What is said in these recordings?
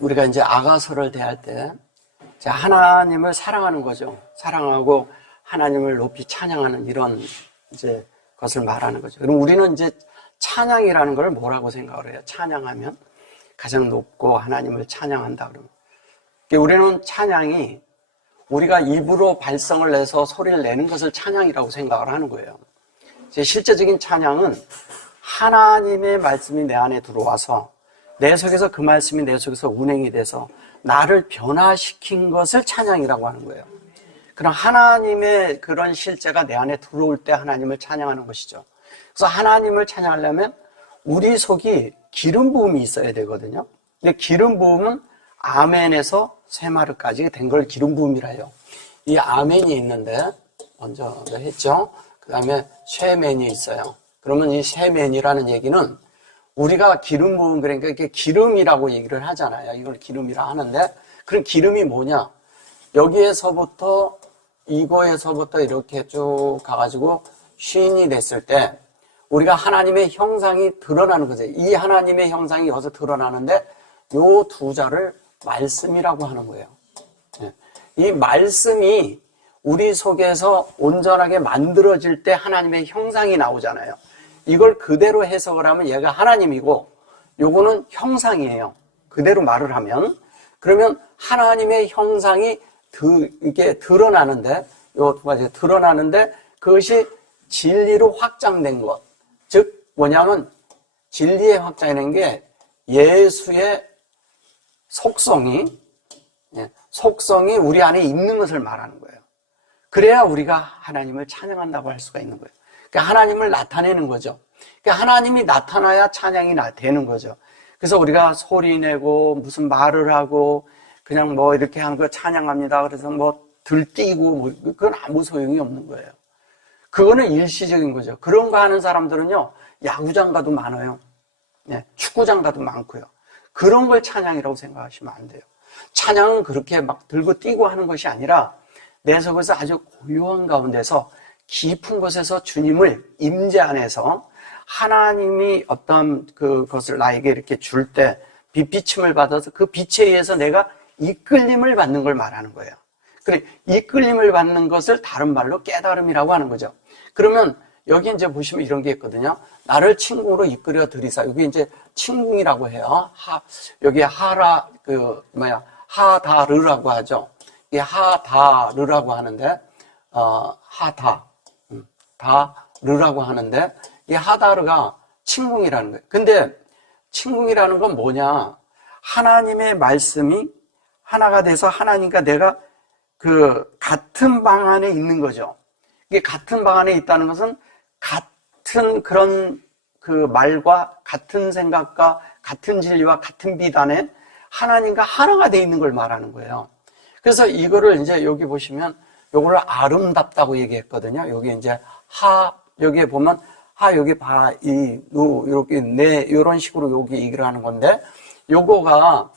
우리가 이제 아가서를 대할 때 하나님을 사랑하는 거죠. 사랑하고 하나님을 높이 찬양하는 이런 이제 것을 말하는 거죠. 그럼 우리는 이제 찬양이라는 걸 뭐라고 생각을 해요? 찬양하면 가장 높고 하나님을 찬양한다 그러면. 우리는 찬양이 우리가 입으로 발성을 내서 소리를 내는 것을 찬양이라고 생각을 하는 거예요. 실제적인 찬양은 하나님의 말씀이 내 안에 들어와서 내 속에서 그 말씀이 내 속에서 운행이 돼서 나를 변화시킨 것을 찬양이라고 하는 거예요. 그럼 하나님의 그런 실제가 내 안에 들어올 때 하나님을 찬양하는 것이죠. 그래서 하나님을 찬양하려면 우리 속이 기름 부음이 있어야 되거든요. 근데 기름 부음은 아멘에서 세마르까지 된 걸 기름 부음이라 해요. 이 아멘이 있는데 먼저 했죠. 그 다음에 쉐멘이 있어요. 그러면 이 쉐멘이라는 얘기는 우리가 기름 부음, 그러니까 이게 기름이라고 얘기를 하잖아요. 이걸 기름이라 하는데, 그럼 기름이 뭐냐? 여기에서부터, 이거에서부터 이렇게 쭉 가가지고 쉰이 됐을 때, 우리가 하나님의 형상이 드러나는 거죠. 이 하나님의 형상이 여기서 드러나는데, 요 두 자를 말씀이라고 하는 거예요. 이 말씀이 우리 속에서 온전하게 만들어질 때 하나님의 형상이 나오잖아요. 이걸 그대로 해석을 하면 얘가 하나님이고 요거는 형상이에요. 그대로 말을 하면. 그러면 하나님의 형상이 이게 드러나는데, 요 두 가지 드러나는데 그것이 진리로 확장된 것. 즉 뭐냐면 진리의 확장이라는 게 예수의 속성이 우리 안에 있는 것을 말하는 거예요. 그래야 우리가 하나님을 찬양한다고 할 수가 있는 거예요. 그러니까 하나님을 나타내는 거죠. 그러니까 하나님이 나타나야 찬양이 되는 거죠. 그래서 우리가 소리 내고 무슨 말을 하고 그냥 뭐 이렇게 하는 거 찬양합니다. 그래서 뭐 들뛰고 뭐 그건 아무 소용이 없는 거예요. 그거는 일시적인 거죠. 그런 거 하는 사람들은요, 야구장 가도 많아요. 축구장 가도 많고요. 그런 걸 찬양이라고 생각하시면 안 돼요. 찬양은 그렇게 막 들고 뛰고 하는 것이 아니라 내 속에서 아주 고요한 가운데서 깊은 곳에서 주님을 임재 안에서 하나님이 어떤 그것을 나에게 이렇게 줄 때 빛비침을 받아서 그 빛에 의해서 내가 이끌림을 받는 걸 말하는 거예요. 그래, 이끌림을 받는 것을 다른 말로 깨달음이라고 하는 거죠. 그러면 여기 이제 보시면 이런 게 있거든요. 나를 친궁으로 이끌어 들이사. 여기 이제 친궁이라고 해요. 여기 하다르라고 하죠. 이 하다르라고 하는데, 다르라고 하는데, 이 하다르가 친궁이라는 거예요. 근데 친궁이라는 건 뭐냐? 하나님의 말씀이 하나가 돼서 하나님과 내가 같은 방 안에 있는 거죠. 이게 같은 방 안에 있다는 것은 같은 그런 말과 같은 생각과 같은 진리와 같은 빛 안에 하나님과 하나가 돼 있는 걸 말하는 거예요. 그래서 이거를 이제 여기 보시면 요거를 아름답다고 얘기했거든요. 여기 이제 여기에 보면 여기 이렇게 이런 식으로 여기 얘기를 하는 건데 요거가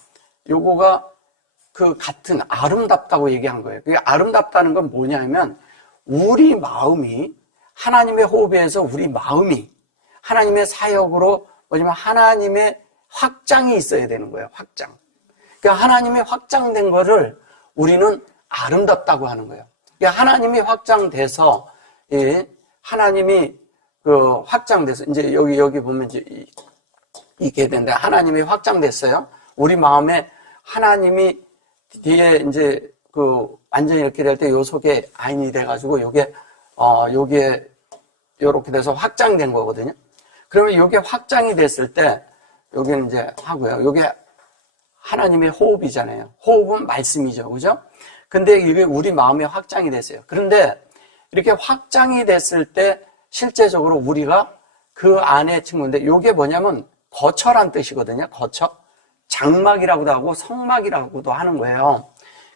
같은 아름답다고 얘기한 거예요. 그게 아름답다는 건 뭐냐면 우리 마음이 하나님의 호흡에 의해서 우리 마음이 하나님의 사역으로 뭐냐면 하나님의 확장이 있어야 되는 거예요. 확장. 그러니까 하나님이 확장된 거를 우리는 아름답다고 하는 거예요. 그러니까 하나님이 확장돼서 하나님이 확장돼서 이제 여기 보면 이제 이게 되는데 하나님이 확장됐어요. 우리 마음에 하나님이 뒤에 이제 완전히 이렇게 될 때 요 속에 아인이 돼가지고 여기에 요렇게 돼서 확장된 거거든요. 그러면 요게 확장이 됐을 때 여기는 이제 하고요. 요게 하나님의 호흡이잖아요. 호흡은 말씀이죠. 그죠? 근데 이게 우리 마음에 확장이 됐어요. 그런데 이렇게 확장이 됐을 때 실제적으로 우리가 그 안에 친구인데 요게 뭐냐면 거처란 뜻이거든요. 거처. 장막이라고도 하고 성막이라고도 하는 거예요.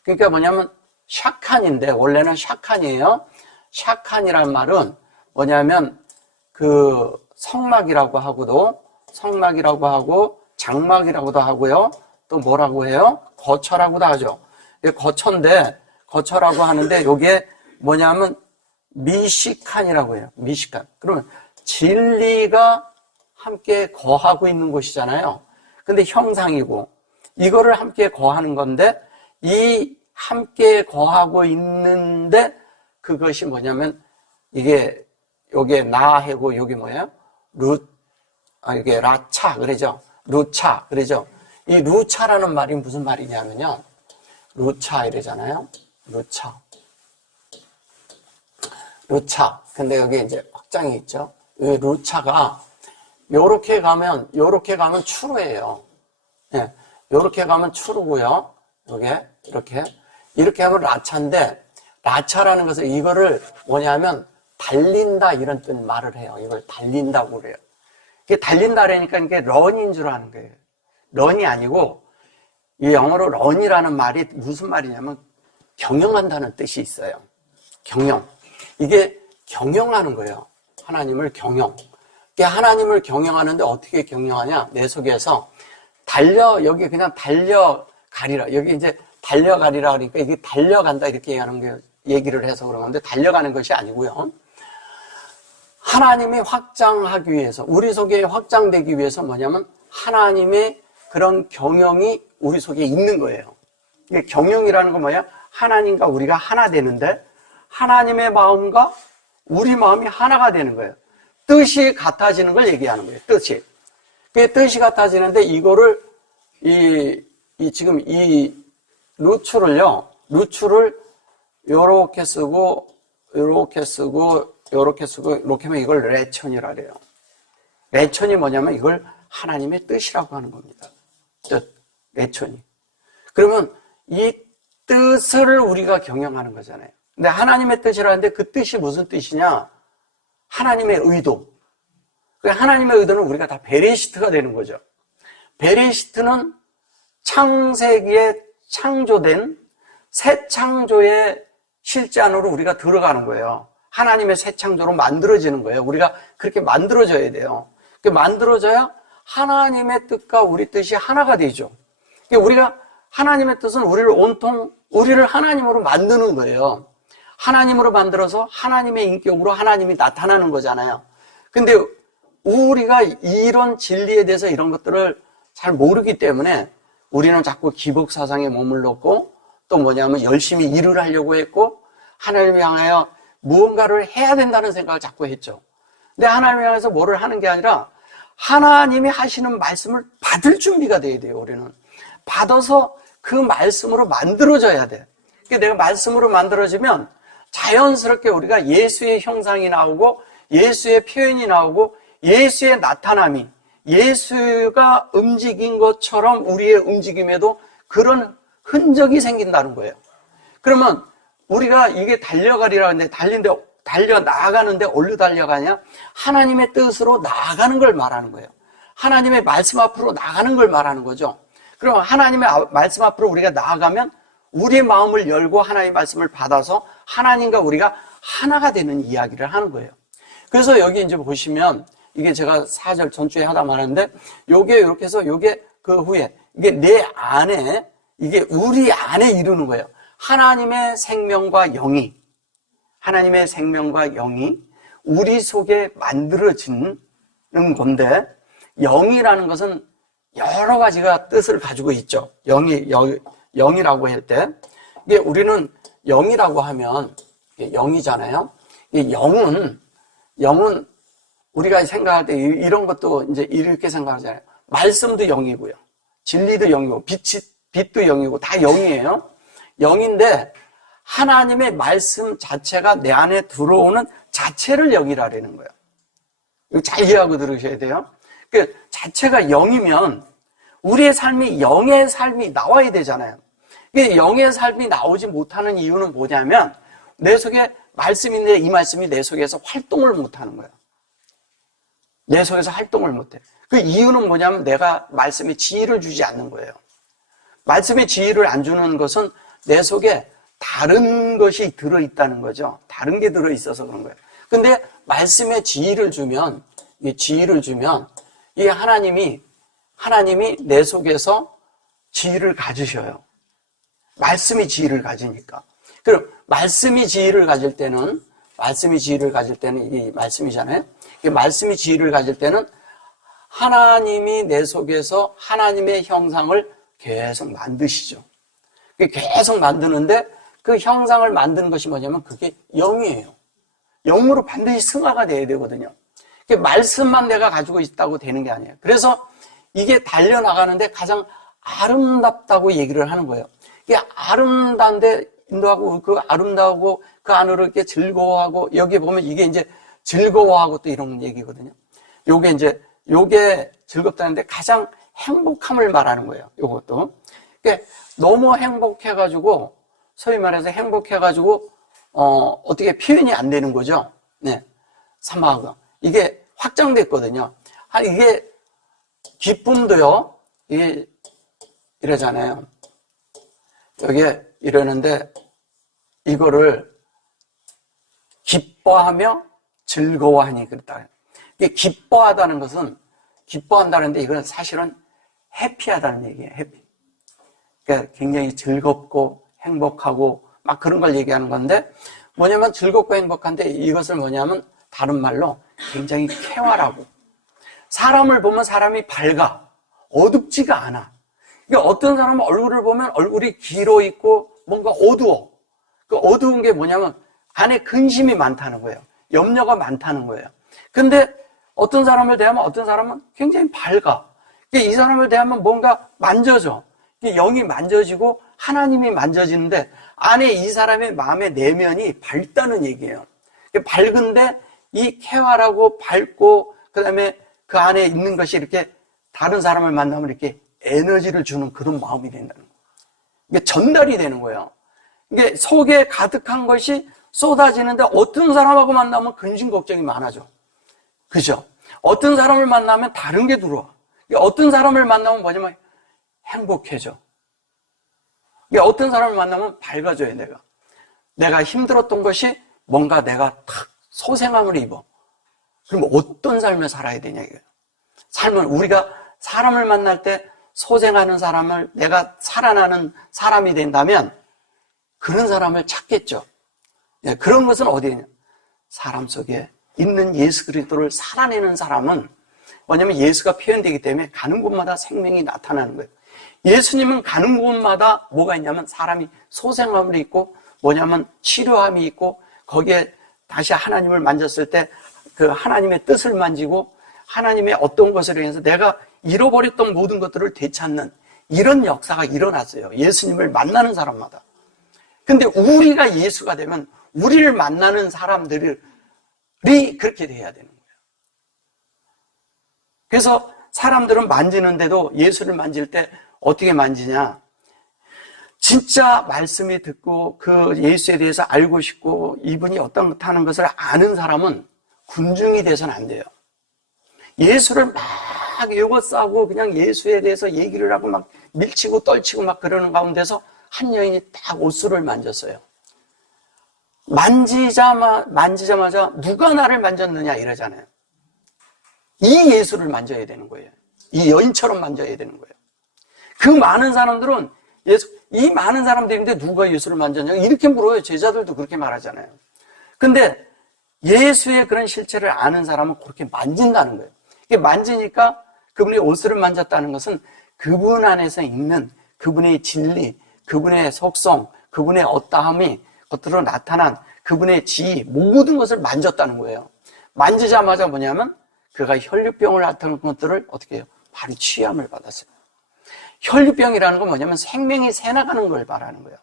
그러니까 뭐냐면 샤칸인데 원래는 샤칸이에요. 샤칸이란 말은 뭐냐면 성막이라고 하고 장막이라고도 하고요. 또 뭐라고 해요? 거처라고도 하죠. 거처라고 하는데 이게 뭐냐면 미시칸이라고 해요. 미시칸. 그러면 진리가 함께 거하고 있는 곳이잖아요. 근데 형상이고 이거를 함께 거하는 건데, 이 함께 거하고 있는데 그것이 뭐냐면 요게 나하고 요게 뭐예요? 이게 라차 그러죠. 루차 그러죠. 이 루차라는 말이 무슨 말이냐면요. 루차 이러잖아요. 루차. 근데 여기 이제 확장이 있죠. 이 루차가 요렇게 가면 추루예요. 예. 요렇게 가면 추루고요. 요게 이렇게 하면 라차인데, 라차라는 것은 이거를 뭐냐면 달린다 이런 뜻 말을 해요. 이걸 달린다고 그래요. 이게 달린다라니까 이게 런인 줄 아는 거예요. 런이 아니고 이 영어로 런이라는 말이 무슨 말이냐면 경영한다는 뜻이 있어요. 경영. 이게 경영하는 거예요. 하나님을 경영. 이게 하나님을 경영하는데 어떻게 경영하냐? 내 속에서 여기 그냥 달려가리라. 여기 이제 달려가리라 그러니까 이게 달려간다 이렇게 얘기를 해서 그런 건데 달려가는 것이 아니고요. 하나님이 확장하기 위해서, 우리 속에 확장되기 위해서 뭐냐면 하나님의 그런 경영이 우리 속에 있는 거예요. 이게 경영이라는 건 뭐야? 하나님과 우리가 하나 되는데 하나님의 마음과 우리 마음이 하나가 되는 거예요. 뜻이 같아지는 걸 얘기하는 거예요. 뜻이. 그 뜻이 같아지는데 이거를 지금 이 루츠를 요렇게 쓰고 이렇게 하면 이걸 레천이라 그래요. 레천이 뭐냐면 이걸 하나님의 뜻이라고 하는 겁니다. 뜻, 레천이. 그러면 이 뜻을 우리가 경영하는 거잖아요. 근데 하나님의 뜻이라는데 그 뜻이 무슨 뜻이냐? 하나님의 의도. 하나님의 의도는 우리가 다 베레시트가 되는 거죠. 베레시트는 창세기에 창조된 새 창조의 실제 안으로 우리가 들어가는 거예요. 하나님의 새 창조로 만들어지는 거예요. 우리가 그렇게 만들어져야 돼요. 만들어져야 하나님의 뜻과 우리 뜻이 하나가 되죠. 우리가 하나님의 뜻은 우리를 하나님으로 만드는 거예요. 하나님으로 만들어서 하나님의 인격으로 하나님이 나타나는 거잖아요. 근데 우리가 이런 진리에 대해서 이런 것들을 잘 모르기 때문에 우리는 자꾸 기복사상에 몸을 넣고 또 뭐냐면 열심히 일을 하려고 했고 하나님을 향하여 무언가를 해야 된다는 생각을 자꾸 했죠. 근데 하나님을 향해서 뭐를 하는 게 아니라 하나님이 하시는 말씀을 받을 준비가 돼야 돼요. 우리는 받아서 그 말씀으로 만들어져야 돼. 그러니까 내가 말씀으로 만들어지면 자연스럽게 우리가 예수의 형상이 나오고 예수의 표현이 나오고 예수의 나타남이 예수가 움직인 것처럼 우리의 움직임에도 그런 흔적이 생긴다는 거예요. 그러면 우리가 이게 달려가리라 하는데 달려 나아가는데 어디로 달려가냐? 하나님의 뜻으로 나아가는 걸 말하는 거예요. 하나님의 말씀 앞으로 나가는 걸 말하는 거죠. 그럼 하나님의 말씀 앞으로 우리가 나아가면 우리의 마음을 열고 하나님의 말씀을 받아서 하나님과 우리가 하나가 되는 이야기를 하는 거예요. 그래서 여기 이제 보시면 이게 제가 4절 전주에 하다 말았는데 요게 이렇게 해서 요게 그 후에 이게 내 안에 이게 우리 안에 이루는 거예요. 하나님의 생명과 영이 우리 속에 만들어지는 건데 영이라는 것은 여러 가지가 뜻을 가지고 있죠. 영이라고 할 때 이게 우리는 영이라고 하면 영이잖아요. 영은 우리가 생각할 때 이런 것도 이제 이렇게 생각하잖아요. 말씀도 영이고요. 진리도 영이고 빛도 영이고 다 영이에요. 영인데 하나님의 말씀 자체가 내 안에 들어오는 자체를 영이라는 거예요. 이거 잘 이해하고 들으셔야 돼요. 그 자체가 영이면 우리의 삶이 영의 삶이 나와야 되잖아요. 영의 삶이 나오지 못하는 이유는 뭐냐면 내 속에 말씀인데 이 말씀이 내 속에서 활동을 못하는 거예요. 내 속에서 활동을 못해. 그 이유는 뭐냐면 내가 말씀에 지혜를 주지 않는 거예요. 말씀에 지혜를 안 주는 것은 내 속에 다른 것이 들어있다는 거죠. 다른 게 들어있어서 그런 거예요. 근데 말씀에 지혜를 주면 이 하나님이 내 속에서 지혜를 가지셔요. 말씀이 지혜를 가지니까. 그럼 말씀이 지혜를 가질 때는 이 말씀이잖아요. 이 말씀이 지혜를 가질 때는 하나님이 내 속에서 하나님의 형상을 계속 만드시죠. 계속 만드는데 그 형상을 만드는 것이 뭐냐면 그게 영이에요. 영으로 반드시 승화가 돼야 되거든요. 말씀만 내가 가지고 있다고 되는 게 아니에요. 그래서 이게 달려나가는데 가장 아름답다고 얘기를 하는 거예요. 이게 아름다운데 인도하고 그 아름다우고 그 안으로 이렇게 즐거워하고 여기 보면 이게 이제 즐거워하고 또 이런 얘기거든요. 요게 즐겁다는데 가장 행복함을 말하는 거예요. 요것도. 그러니까 너무 행복해가지고 소위 말해서 행복해가지고 어떻게 표현이 안 되는 거죠. 네. 사마하고 이게 확장됐거든요. 이게 기쁨도요. 이게 이러잖아요. 여기에 이러는데 이거를 기뻐하며 즐거워하니 그렇다. 이게 기뻐하다는 것은 기뻐한다는데 이건 사실은 해피하다는 얘기예요. 해피. 그러니까 굉장히 즐겁고 행복하고 막 그런 걸 얘기하는 건데 뭐냐면 즐겁고 행복한데 이것을 뭐냐면 다른 말로 굉장히 쾌활하고 사람을 보면 사람이 밝아 어둡지가 않아. 그러니까 어떤 사람은 얼굴을 보면 얼굴이 길어 있고 뭔가 어두워. 그 어두운 게 뭐냐면 안에 근심이 많다는 거예요. 염려가 많다는 거예요. 근데 어떤 사람을 대하면 어떤 사람은 굉장히 밝아. 이 사람을 대하면 뭔가 만져져. 영이 만져지고 하나님이 만져지는데 안에 이 사람의 마음의 내면이 밝다는 얘기예요. 밝은데 이 쾌활하고 밝고 그다음에 그 안에 있는 것이 이렇게 다른 사람을 만나면 이렇게 에너지를 주는 그런 마음이 된다는 거예요. 이게 전달이 되는 거예요. 이게 속에 가득한 것이 쏟아지는데 어떤 사람하고 만나면 근심 걱정이 많아져. 그죠? 어떤 사람을 만나면 다른 게 들어와. 어떤 사람을 만나면 뭐냐면 행복해져. 어떤 사람을 만나면 밝아져요, 내가. 내가 힘들었던 것이 뭔가 내가 탁 소생함을 입어. 그럼 어떤 삶을 살아야 되냐, 이거예요. 삶은 우리가 사람을 만날 때 소생하는 사람을 내가 살아나는 사람이 된다면 그런 사람을 찾겠죠. 그런 것은 어디냐? 사람 속에 있는 예수 그리스도를 살아내는 사람은 뭐냐면 예수가 표현되기 때문에 가는 곳마다 생명이 나타나는 거예요. 예수님은 가는 곳마다 뭐가 있냐면 사람이 소생함이 있고 뭐냐면 치료함이 있고 거기에 다시 하나님을 만졌을 때 그 하나님의 뜻을 만지고 하나님의 어떤 것을 위해서 내가 잃어버렸던 모든 것들을 되찾는 이런 역사가 일어났어요. 예수님을 만나는 사람마다. 근데 우리가 예수가 되면 우리를 만나는 사람들이 그렇게 돼야 되는 거예요. 그래서 사람들은 만지는데도 예수를 만질 때 어떻게 만지냐? 진짜 말씀이 듣고 그 예수에 대해서 알고 싶고 이분이 어떻다는 것을 아는 사람은 군중이 돼서는 안 돼요. 예수를 막 요거 싸고 그냥 예수에 대해서 얘기를 하고 막 밀치고 떨치고 막 그러는 가운데서 한 여인이 딱 옷술을 만졌어요. 만지자마자 누가 나를 만졌느냐 이러잖아요. 이 예수를 만져야 되는 거예요. 이 여인처럼 만져야 되는 거예요. 그 많은 사람들은 이 많은 사람들인데 누가 예수를 만졌냐 이렇게 물어요. 제자들도 그렇게 말하잖아요. 근데 예수의 그런 실체를 아는 사람은 그렇게 만진다는 거예요. 이게 만지니까 그분의 옷을 만졌다는 것은 그분 안에서 있는 그분의 진리, 그분의 속성, 그분의 어떠함이 겉으로 나타난 그분의 지위, 모든 것을 만졌다는 거예요. 만지자마자 뭐냐면 그가 혈류병을 앓던 것들을 어떻게 해요? 바로 취함을 받았어요. 혈류병이라는 건 뭐냐면 생명이 새나가는 걸 말하는 거예요.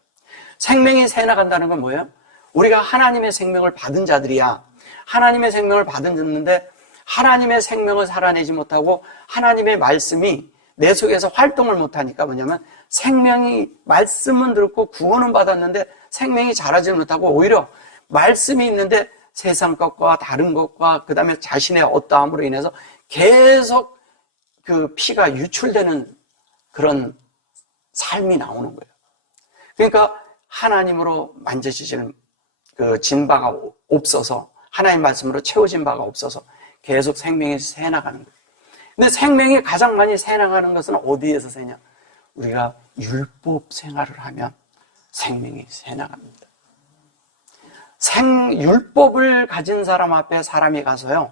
생명이 새나간다는 건 뭐예요? 우리가 하나님의 생명을 받은 자들이야. 하나님의 생명을 받았는데 하나님의 생명을 살아내지 못하고 하나님의 말씀이 내 속에서 활동을 못하니까 뭐냐면 생명이 말씀은 들었고 구원은 받았는데 생명이 자라지 못하고 오히려 말씀이 있는데 세상 것과 다른 것과 그 다음에 자신의 어떠함으로 인해서 계속 그 피가 유출되는 그런 삶이 나오는 거예요. 그러니까 하나님으로 만져지지는 그 진바가 없어서 하나님 말씀으로 채워진 바가 없어서 계속 생명이 새나가는 거예요. 근데 생명이 가장 많이 새나가는 것은 어디에서 새냐? 우리가 율법 생활을 하면 생명이 새나갑니다. 율법을 가진 사람 앞에 사람이 가서요,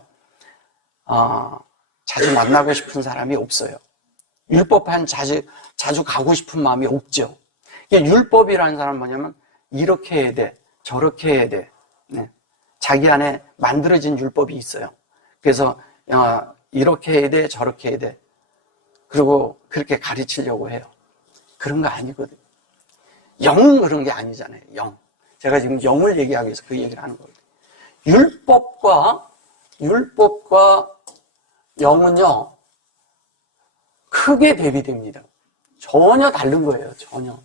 자주 만나고 싶은 사람이 없어요. 율법한 자주 가고 싶은 마음이 없죠. 율법이라는 사람은 뭐냐면 이렇게 해야 돼, 저렇게 해야 돼. 네. 자기 안에 만들어진 율법이 있어요. 그래서 이렇게 해야 돼, 저렇게 해야 돼. 그리고 그렇게 가르치려고 해요. 그런 거 아니거든요. 영은 그런 게 아니잖아요. 영. 제가 지금 영을 얘기하기 위해서 그 얘기를 하는 거거든요. 율법과 영은요, 크게 대비됩니다. 전혀 다른 거예요. 전혀.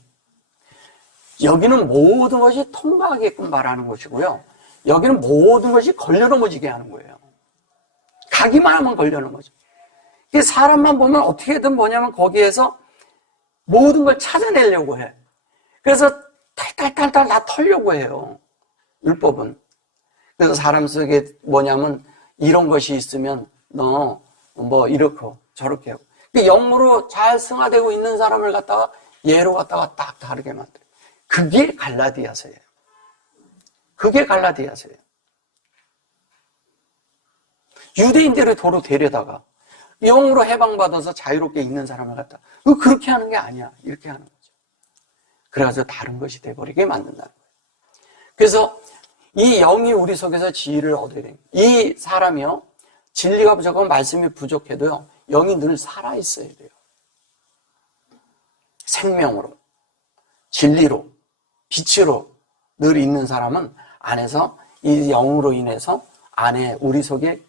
여기는 모든 것이 통과하게끔 말하는 것이고요. 여기는 모든 것이 걸려넘어지게 하는 거예요. 가기만 하면 걸려넘어져. 사람만 보면 어떻게든 뭐냐면 거기에서 모든 걸 찾아내려고 해. 그래서 탈탈탈탈 다 털려고 해요. 율법은. 그래서 사람 속에 뭐냐면 이런 것이 있으면 너 뭐 이렇고 저렇게 하고. 영으로 잘 승화되고 있는 사람을 갖다가 예로 갖다가 딱 다르게 만들어요. 그게 갈라디아서예요. 그게 갈라디아서예요. 유대인들을 도로 데려다가 영으로 해방받아서 자유롭게 있는 사람을 갖다 그렇게 하는 게 아니야. 이렇게 하는 거죠. 그래가지고 다른 것이 돼버리게 만든다는 거예요. 그래서 이 영이 우리 속에서 지혜를 얻어야 됩니다. 이 사람이요, 진리가 부족하고 말씀이 부족해도요, 영이 늘 살아있어야 돼요. 생명으로, 진리로, 빛으로 늘 있는 사람은 안에서 이 영으로 인해서 안에 우리 속에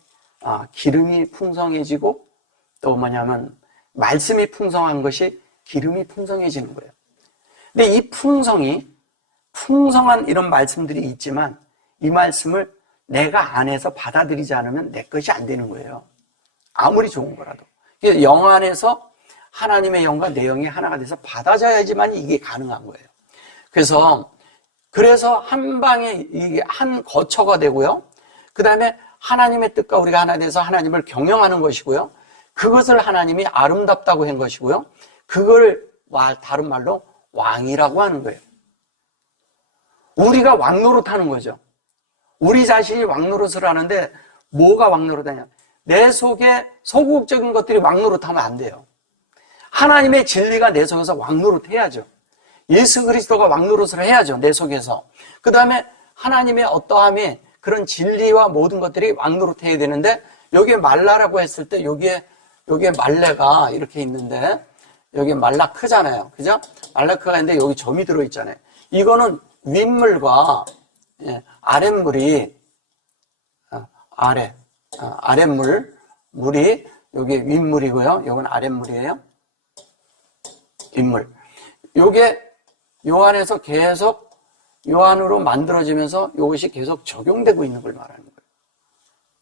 기름이 풍성해지고 또 뭐냐면 말씀이 풍성한 것이 기름이 풍성해지는 거예요. 근데 이 풍성한 이런 말씀들이 있지만 이 말씀을 내가 안에서 받아들이지 않으면 내 것이 안 되는 거예요. 아무리 좋은 거라도. 영 안에서 하나님의 영과 내 영이 하나가 돼서 받아져야지만 이게 가능한 거예요. 그래서 한 방에 이게 한 거처가 되고요. 그 다음에 하나님의 뜻과 우리가 하나 돼서 하나님을 경영하는 것이고요. 그것을 하나님이 아름답다고 한 것이고요. 그걸 다른 말로 왕이라고 하는 거예요. 우리가 왕노릇하는 거죠. 우리 자신이 왕노릇을 하는데 뭐가 왕노릇하냐? 내 속에 소극적인 것들이 왕노릇하면 안 돼요. 하나님의 진리가 내 속에서 왕노릇해야죠. 예수 그리스도가 왕노릇을 해야죠. 내 속에서. 그 다음에 하나님의 어떠함이 그런 진리와 모든 것들이 왕노릇해야 되는데 여기에 말라라고 했을 때 여기에 말레가 이렇게 있는데 여기 말라 크잖아요. 그죠? 말라 크가 있는데 여기 점이 들어있잖아요. 이거는 윗물과 아랫물이 물이 여기 윗물이고요. 이건 아랫물이에요. 윗물. 요게 요 안에서 계속 요 안으로 만들어지면서 이것이 계속 적용되고 있는 걸 말하는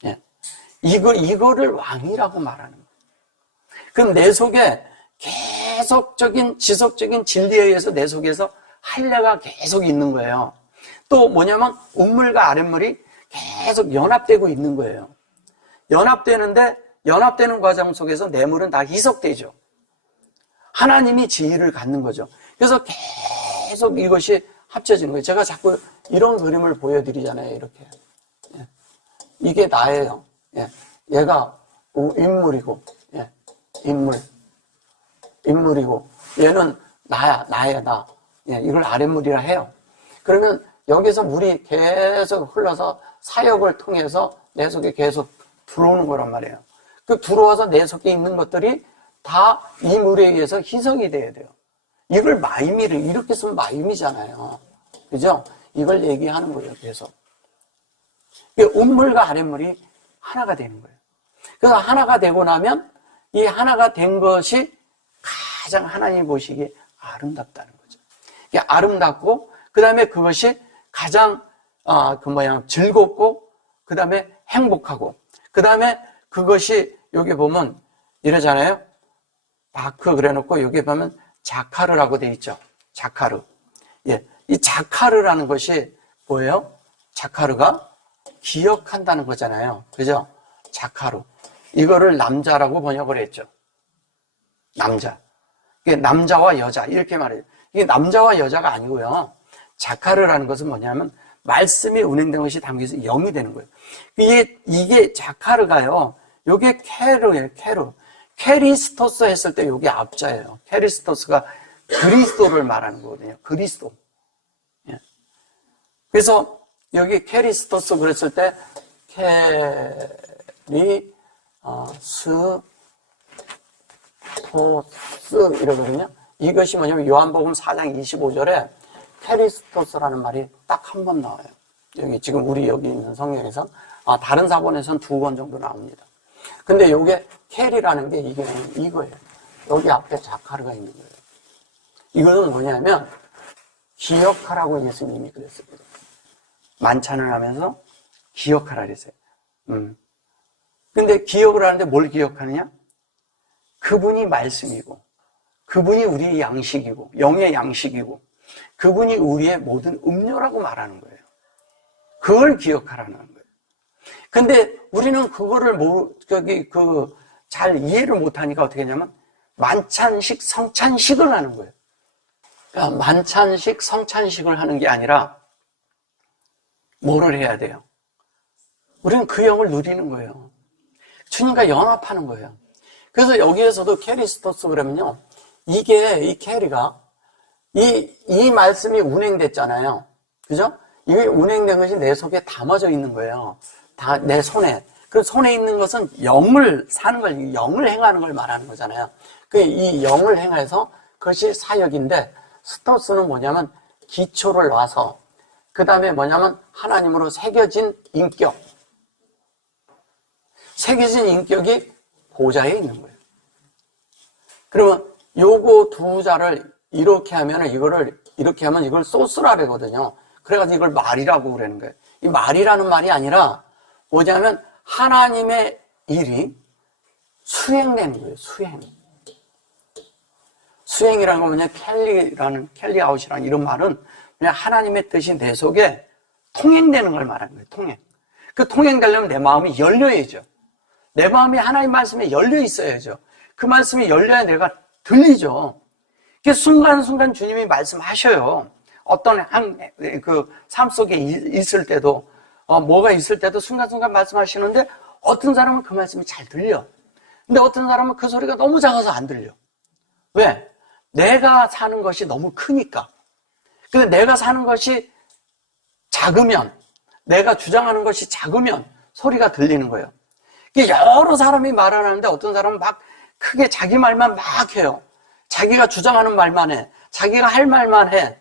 거예요. 이거를 왕이라고 말하는 거예요. 그럼 내 속에 계속적인 지속적인 진리에 의해서 내 속에서 할례가 계속 있는 거예요. 또 뭐냐면 윗물과 아랫물이 계속 연합되고 있는 거예요. 연합되는 과정 속에서 뇌물은 다 희석되죠. 하나님이 지혜를 갖는 거죠. 그래서 계속 이것이 합쳐지는 거예요. 제가 자꾸 이런 그림을 보여드리잖아요. 이렇게. 이게 나예요. 얘가 윗물이고, 윗물이고, 얘는 나야, 나. 이걸 아랫물이라 해요. 그러면 여기서 물이 계속 흘러서 사역을 통해서 내 속에 계속 들어오는 거란 말이에요. 그 들어와서 내 속에 있는 것들이 다 이 물에 의해서 희석이 돼야 돼요. 이걸 마임이를 이렇게 쓰면 마임이잖아요. 그죠? 이걸 얘기하는 거예요. 계속. 윗물과 아랫물이 하나가 되는 거예요. 그래서 하나가 되고 나면 이 하나가 된 것이 가장 하나님 보시기에 아름답다는 거죠. 이게 아름답고 그 다음에 그것이 가장 즐겁고 그 다음에 행복하고 그 다음에 그것이 여기 보면 이러잖아요. 바크 그래놓고 여기 보면 자카르라고 돼 있죠. 자카르. 이 자카르라는 것이 뭐예요? 자카르가 기억한다는 거잖아요. 그죠? 자카르. 이거를 남자라고 번역을 했죠. 남자. 이게 남자와 여자 이렇게 말해요. 이게 남자와 여자가 아니고요. 자카르라는 것은 뭐냐면 말씀이 운행된 것이 담겨서 영이 되는 거예요. 이게 자카르가요. 이게 케르예요. 케르. 캐리스토스 했을 때 이게 앞자예요. 캐리스토스가 그리스도를 말하는 거거든요. 그리스도. 예. 그래서 여기 캐리스토스 그랬을 때 캐리스토스 이러거든요. 이것이 뭐냐면 요한복음 4장 25절에 캐리스토스라는 말이 딱 한 번 나와요. 여기 지금 우리 여기 있는 성경에서 다른 사본에서는 2번 정도 나옵니다. 근데 이게 캐리라는 게 이게 이거예요. 여기 앞에 자카르가 있는 거예요. 이거는 뭐냐면 기억하라고 예수님이 그랬습니다. 만찬을 하면서 기억하라 그랬어요. 근데 기억을 하는데 뭘 기억하느냐? 그분이 말씀이고, 그분이 우리의 양식이고, 영의 양식이고, 그분이 우리의 모든 음료라고 말하는 거예요. 그걸 기억하라는 거예요. 근데 우리는 그거를 잘 이해를 못하니까 어떻게 하냐면, 만찬식, 성찬식을 하는 거예요. 그러니까 만찬식, 성찬식을 하는 게 아니라, 뭐를 해야 돼요? 우리는 그 영을 누리는 거예요. 주님과 연합하는 거예요. 그래서 여기에서도 캐리스토스 그러면요. 이 캐리가, 이 말씀이 운행됐잖아요. 그죠? 이게 운행된 것이 내 속에 담아져 있는 거예요. 다 내 손에. 그 손에 있는 것은 영을 사는 걸, 영을 행하는 걸 말하는 거잖아요. 이 영을 행해서 그것이 사역인데, 스토스는 뭐냐면 기초를 놔서, 그 다음에 뭐냐면 하나님으로 새겨진 인격. 새겨진 인격이 보좌에 있는 거예요. 그러면 요거 두 자를 이렇게 하면 이걸 소스라 그러거든요. 그래가지고 이걸 말이라고 그러는 거예요. 이 말이라는 말이 아니라 뭐냐면 하나님의 일이 수행되는 거예요. 수행이라는 건 뭐냐, 캘리아웃이라는 이런 말은 그냥 하나님의 뜻이 내 속에 통행되는 걸 말하는 거예요. 통행. 그 통행되려면 내 마음이 열려야죠. 내 마음이 하나님 말씀에 열려 있어야죠. 그 말씀이 열려야 내가 들리죠. 순간순간 주님이 말씀하셔요. 어떤 삶 속에 있을 때도, 뭐가 있을 때도 순간순간 말씀하시는데 어떤 사람은 그 말씀이 잘 들려. 근데 어떤 사람은 그 소리가 너무 작아서 안 들려. 왜? 내가 사는 것이 너무 크니까. 근데 내가 사는 것이 작으면, 내가 주장하는 것이 작으면 소리가 들리는 거예요. 여러 사람이 말을 하는데 어떤 사람은 막 크게 자기 말만 막 해요. 자기가 주장하는 말만 해. 자기가 할 말만 해.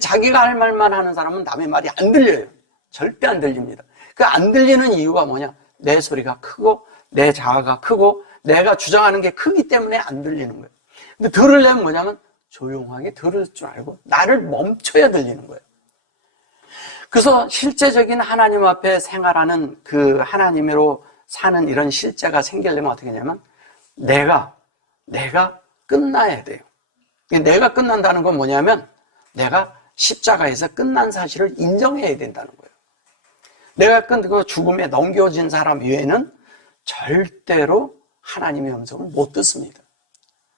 자기가 할 말만 하는 사람은 남의 말이 안 들려요. 절대 안 들립니다. 그 안 들리는 이유가 뭐냐? 내 소리가 크고 내 자아가 크고 내가 주장하는 게 크기 때문에 안 들리는 거예요. 근데 들으려면 뭐냐면 조용하게 들을 줄 알고 나를 멈춰야 들리는 거예요. 그래서 실제적인 하나님 앞에 생활하는 그 하나님으로 사는 이런 실제가 생기려면 어떻게 하냐면 내가 끝나야 돼요. 내가 끝난다는 건 뭐냐면 내가 십자가에서 끝난 사실을 인정해야 된다는 거예요. 내가 그 죽음에 넘겨진 사람 외에는 절대로 하나님의 음성을 못 듣습니다.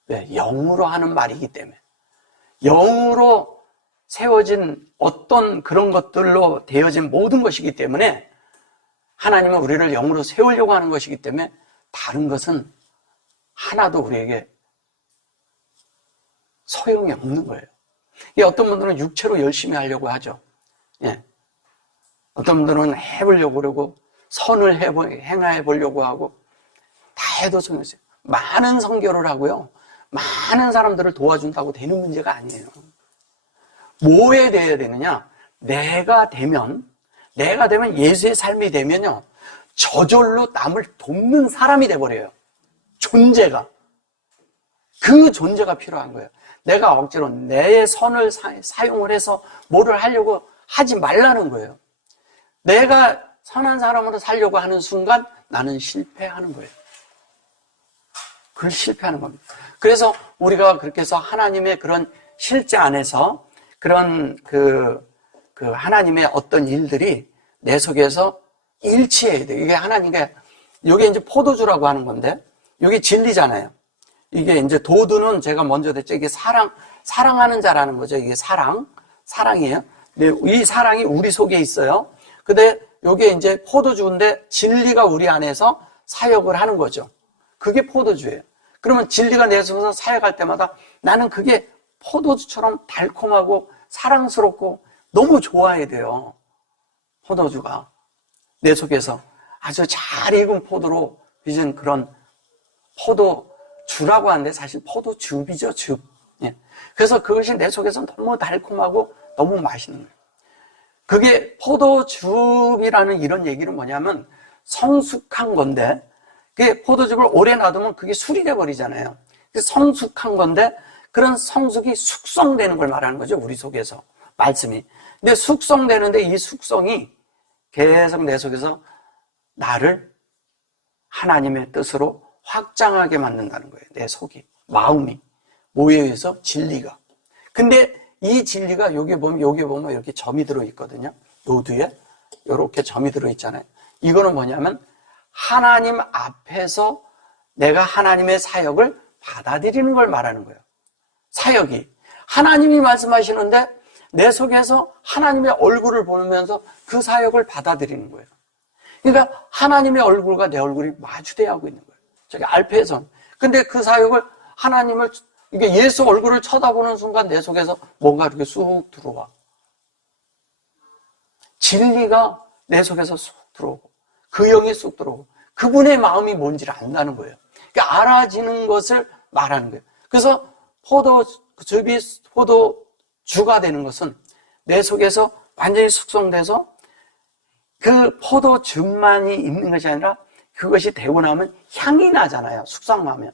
왜? 영으로 하는 말이기 때문에. 영으로 세워진 어떤 그런 것들로 되어진 모든 것이기 때문에 하나님은 우리를 영으로 세우려고 하는 것이기 때문에 다른 것은 하나도 우리에게 소용이 없는 거예요. 어떤 분들은 육체로 열심히 하려고 하죠. 예. 어떤 분들은 해보려고 그러고 선을 행해 보려고 하고 다 해도 소용없어요. 많은 선교를 하고요. 많은 사람들을 도와준다고 되는 문제가 아니에요. 뭐에 대해야 되느냐? 내가 되면 예수의 삶이 되면요. 저절로 남을 돕는 사람이 돼버려요. 존재가. 그 존재가 필요한 거예요. 내가 억지로 내 선을 사용을 해서 뭐를 하려고 하지 말라는 거예요. 내가 선한 사람으로 살려고 하는 순간 나는 실패하는 거예요. 그걸 실패하는 겁니다. 그래서 우리가 그렇게 해서 하나님의 그런 실제 안에서 그런 그 하나님의 어떤 일들이 내 속에서 일치해야 돼요. 이게 하나님의, 이게 이제 포도주라고 하는 건데, 이게 진리잖아요. 이게 이제 도두는 제가 먼저 됐죠. 이게 사랑하는 자라는 거죠. 이게 사랑이에요. 근데 이 사랑이 우리 속에 있어요. 근데 이게 이제 포도주인데 진리가 우리 안에서 사역을 하는 거죠. 그게 포도주예요. 그러면 진리가 내 속에서 사역할 때마다 나는 그게 포도주처럼 달콤하고 사랑스럽고 너무 좋아야 돼요. 포도주가 내 속에서 아주 잘 익은 포도로 빚은 그런 포도주라고 하는데 사실 포도즙이죠, 즙. 예. 그래서 그것이 내 속에서 너무 달콤하고 너무 맛있는 거예요. 그게 포도즙이라는 이런 얘기는 뭐냐면 성숙한 건데, 그게 포도즙을 오래 놔두면 그게 술이 돼버리잖아요. 성숙한 건데 그런 성숙이 숙성되는 걸 말하는 거죠, 우리 속에서 말씀이. 근데 숙성되는데 이 숙성이 계속 내 속에서 나를 하나님의 뜻으로 확장하게 만든다는 거예요. 내 속이, 마음이 모여서 진리가. 근데 이 진리가 여기 보면 이렇게 점이 들어있거든요. 요 뒤에 이렇게 점이 들어있잖아요. 이거는 뭐냐면 하나님 앞에서 내가 하나님의 사역을 받아들이는 걸 말하는 거예요. 사역이 하나님이 말씀하시는데 내 속에서 하나님의 얼굴을 보면서 그 사역을 받아들이는 거예요. 그러니까 하나님의 얼굴과 내 얼굴이 마주대하고 있는 거예요. 저기 알페에선. 근데 그 사역을 하나님을, 이게 예수 얼굴을 쳐다보는 순간 내 속에서 뭔가 이렇게 쑥 들어와. 진리가 내 속에서 쑥 들어오고, 그 영이 쑥 들어오고, 그분의 마음이 뭔지를 안다는 거예요. 그러니까 알아지는 것을 말하는 거예요. 그래서 포도주가 되는 것은 내 속에서 완전히 숙성돼서 그 포도즙만이 있는 것이 아니라 그것이 되고 나면 향이 나잖아요. 숙성하면.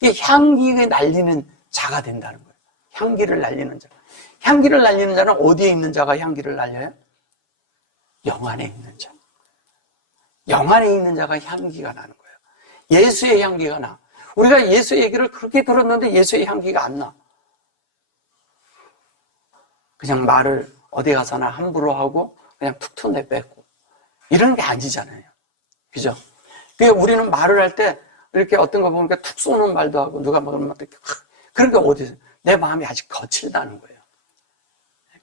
이 향기가 날리는 자가 된다는 거예요. 향기를 날리는 자. 향기를 날리는 자는 어디에 있는 자가 향기를 날려요? 영 안에 있는 자. 영 안에 있는 자가 향기가 나는 거예요. 예수의 향기가 나. 우리가 예수 얘기를 그렇게 들었는데 예수의 향기가 안 나. 그냥 말을 어디 가서나 함부로 하고 그냥 툭툭 내뱉고 이런 게 아니잖아요. 그죠? 그러니까 우리는 말을 할 때 이렇게 어떤 거 보니까 툭 쏘는 말도 하고 누가 먹으면 이렇게 그러니까 어디서 내 마음이 아직 거칠다는 거예요.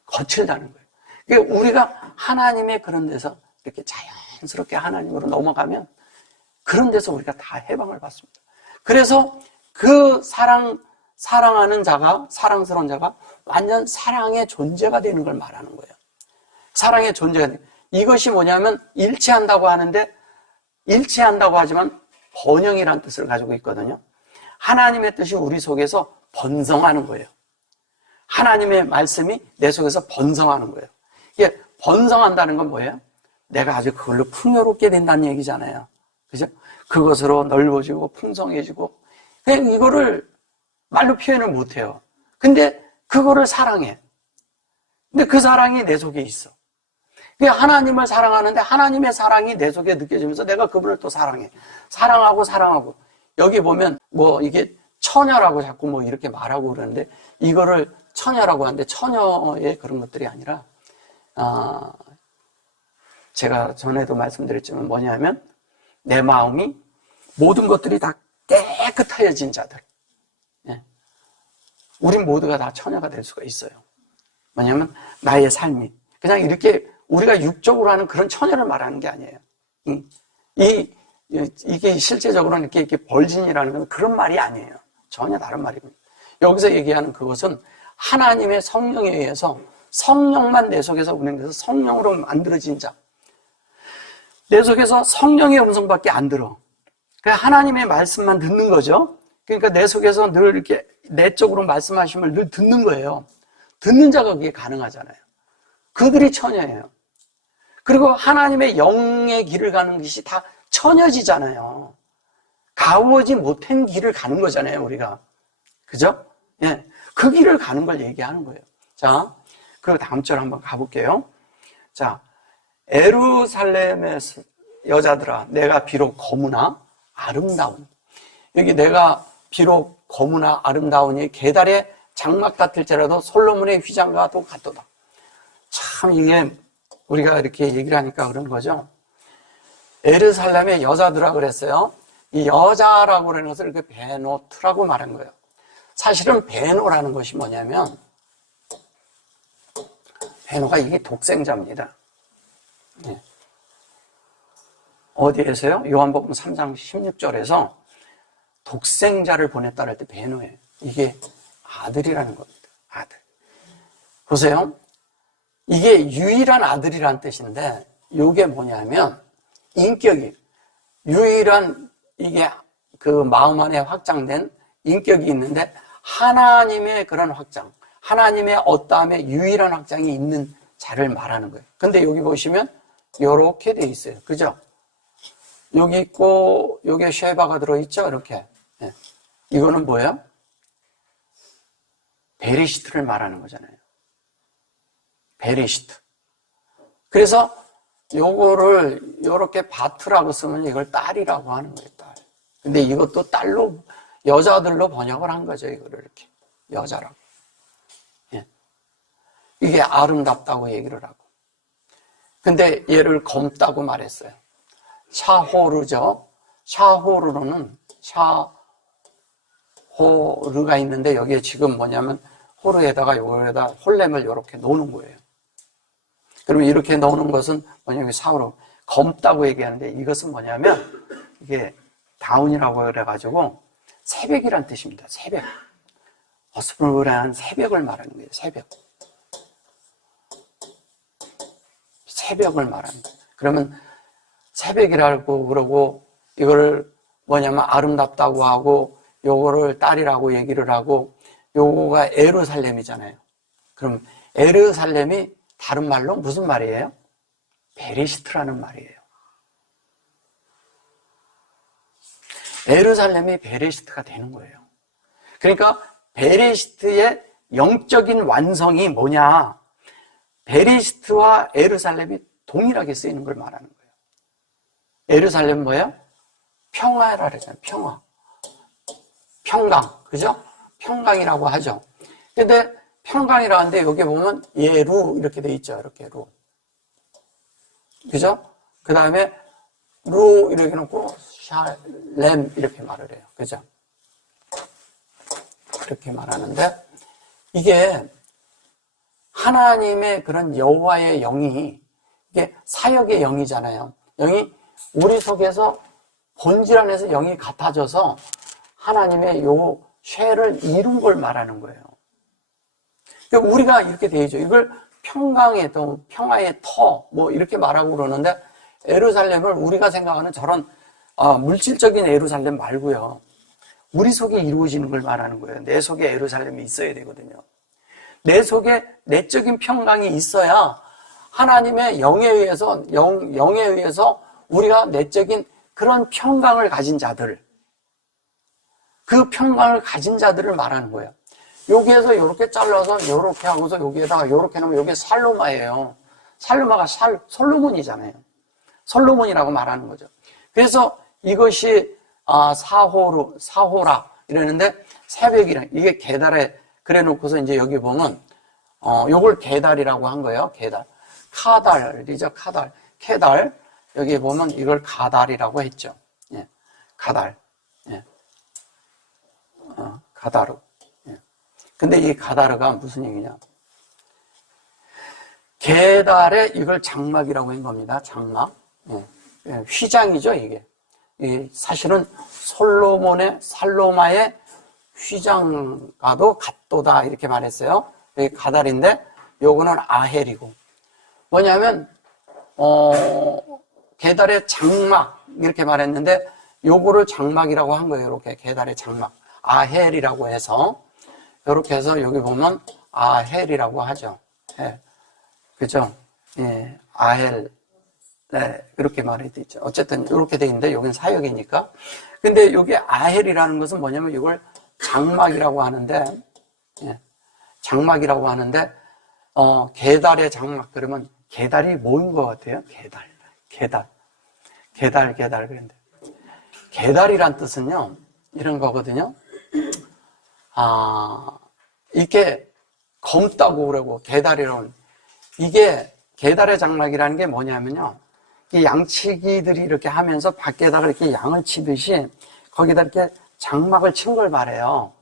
거칠다는 거예요. 그러니까 우리가 하나님의 그런 데서 이렇게 자연스럽게 하나님으로 넘어가면 그런 데서 우리가 다 해방을 받습니다. 그래서 그 사랑하는 자가, 사랑스러운 자가 완전 사랑의 존재가 되는 걸 말하는 거예요. 사랑의 존재가 되는. 이것이 뭐냐면 일치한다고 하는데, 일치한다고 하지만 번영이라는 뜻을 가지고 있거든요. 하나님의 뜻이 우리 속에서 번성하는 거예요. 하나님의 말씀이 내 속에서 번성하는 거예요. 이게 번성한다는 건 뭐예요? 내가 아주 그걸로 풍요롭게 된다는 얘기잖아요. 그죠? 그것으로 넓어지고 풍성해지고, 그냥 이거를 말로 표현을 못 해요. 근데 그거를 사랑해. 근데 그 사랑이 내 속에 있어. 하나님을 사랑하는데 하나님의 사랑이 내 속에 느껴지면서 내가 그분을 또 사랑해. 사랑하고. 여기 보면 뭐 이게 처녀라고 자꾸 뭐 이렇게 말하고 그러는데 이거를 처녀라고 하는데 처녀의 그런 것들이 아니라, 제가 전에도 말씀드렸지만 뭐냐면 내 마음이 모든 것들이 다 깨끗해진 자들. 예. 우린 모두가 다 처녀가 될 수가 있어요. 뭐냐면 나의 삶이 그냥 이렇게 우리가 육적으로 하는 그런 처녀를 말하는 게 아니에요. 이게 실제적으로는 이렇게 벌진이라는 건 그런 말이 아니에요. 전혀 다른 말입니다. 여기서 얘기하는 그것은 하나님의 성령에 의해서 성령만 내 속에서 운행돼서 성령으로 만들어진 자. 내 속에서 성령의 음성밖에 안 들어. 그냥 하나님의 말씀만 듣는 거죠. 그러니까 내 속에서 늘 이렇게 내적으로 말씀하심을 늘 듣는 거예요. 듣는 자가 그게 가능하잖아요. 그들이 처녀예요. 그리고 하나님의 영의 길을 가는 것이 다 처녀지잖아요. 가오지 못한 길을 가는 거잖아요, 우리가. 그죠? 예. 그 길을 가는 걸 얘기하는 거예요. 자, 그 다음 절 한번 가볼게요. 자, 예루살렘의 여자들아, 내가 비록 거무나 아름다운. 여기 내가 비록 거무나 아름다우니 계달의 장막 같을지라도 솔로몬의 휘장과도 같도다. 참 이게 우리가 이렇게 얘기를 하니까 그런 거죠. 예루살렘의 여자들아 그랬어요. 이 여자라고 하는 것을 이렇게 베노트라고 말한 거예요. 사실은 베노라는 것이 뭐냐면 베노가 이게 독생자입니다. 네. 어디에서요? 요한복음 3장 16절에서 독생자를 보냈다 할 때 베노예요. 이게 아들이라는 겁니다. 아들. 보세요. 이게 유일한 아들이라는 뜻인데 이게 뭐냐면 인격이 유일한 이게 그 마음 안에 확장된 인격이 있는데 하나님의 그런 확장, 하나님의 어떠함의 유일한 확장이 있는 자를 말하는 거예요. 근데 여기 보시면 이렇게 돼 있어요. 그죠? 여기 있고 여기에 쉐바가 들어있죠? 이렇게. 네. 이거는 뭐예요? 베리시트를 말하는 거잖아요. 베리시트. 그래서 요거를 이렇게 바트라고 쓰면 이걸 딸이라고 하는 거예요. 딸. 근데 이것도 딸로 여자들로 번역을 한 거죠. 이거를 이렇게 여자라고. 예. 이게 아름답다고 얘기를 하고. 근데 얘를 검다고 말했어요. 샤호르죠. 샤호르는 샤호르가 있는데 여기에 지금 뭐냐면 호르에다가 요거에다 홀렘을 이렇게 놓는 거예요. 그러면 이렇게 넣는 것은 뭐냐면 사우로 검다고 얘기하는데 이것은 뭐냐면 이게 다운이라고 그래가지고 새벽이란 뜻입니다. 새벽. 어스프르한 새벽을 말하는 거예요. 새벽. 새벽을 말하는 거예요. 그러면 새벽이라고 그러고 이거를 뭐냐면 아름답다고 하고 요거를 딸이라고 얘기를 하고 요거가 에루살렘이잖아요. 그럼 에루살렘이 다른 말로 무슨 말이에요? 베레시트라는 말이에요. 에루살렘이 베레시트가 되는 거예요. 그러니까 베레시트의 영적인 완성이 뭐냐? 베레시트와 에루살렘이 동일하게 쓰이는 걸 말하는 거예요. 에루살렘 뭐예요? 평화라 그러잖아요. 평화. 평강. 그죠? 평강이라고 하죠. 근데 평강이라고 하는데 여기 보면 예루 이렇게 돼 있죠. 이렇게 루. 그죠? 그 다음에 루 이렇게 놓고 샬렘 이렇게 말을 해요. 그죠? 그렇게 말하는데 이게 하나님의 그런 여호와의 영이 이게 사역의 영이잖아요. 영이 우리 속에서 본질 안에서 영이 같아져서 하나님의 요 쉐를 이룬 걸 말하는 거예요. 그러니까 우리가 이렇게 되죠. 이걸 평강의 터, 평화의 터, 뭐 이렇게 말하고 그러는데 에루살렘을 우리가 생각하는 저런 물질적인 에루살렘 말고요. 우리 속에 이루어지는 걸 말하는 거예요. 내 속에 에루살렘이 있어야 되거든요. 내 속에 내적인 평강이 있어야 하나님의 영에 의해서 영에 의해서 우리가 내적인 그런 평강을 가진 자들, 그 평강을 가진 자들을 말하는 거예요. 여기에서 이렇게 잘라서 이렇게 하고서 여기에다가 이렇게 놓으면 이게 살로마예요. 살로마가 솔로몬이잖아요. 솔로몬이라고 말하는 거죠. 그래서 이것이 사호라 이러는데 새벽이랑 이게 계달에 그래 놓고서 이제 여기 보면 요걸 계달이라고 한 거예요. 계달. 카달이죠. 카달. 케달. 여기 보면 이걸 가달이라고 했죠. 예. 가달. 예. 가다르. 예. 근데 이 가다르가 무슨 얘기냐? 계달에 이걸 장막이라고 한 겁니다. 장막. 예. 예. 휘장이죠, 이게. 사실은 살로마의 휘장과도 같도다 이렇게 말했어요. 여기 가달인데 요거는 아헬이고 뭐냐면 계달의 장막 이렇게 말했는데 요거를 장막이라고 한 거예요. 이렇게 계달의 장막 아헬이라고 해서 이렇게 해서 여기 보면 아헬이라고 하죠. 예. 그죠? 예. 아헬. 네, 그렇게 말이 돼 있죠. 어쨌든 이렇게 돼 있는데 여기는 사역이니까. 근데 여기 아헬이라는 것은 뭐냐면 이걸 장막이라고 하는데, 예, 장막이라고 하는데, 계달의 장막 그러면 계달이 뭐인 것 같아요? 계달. 그런데 계달이란 뜻은요 이런 거거든요. 이게 검다고 그러고 계달이라는 이게 계달의 장막이라는 게 뭐냐면요. 이 양치기들이 이렇게 하면서 밖에다가 이렇게 양을 치듯이 거기다 이렇게 장막을 친 걸 말해요.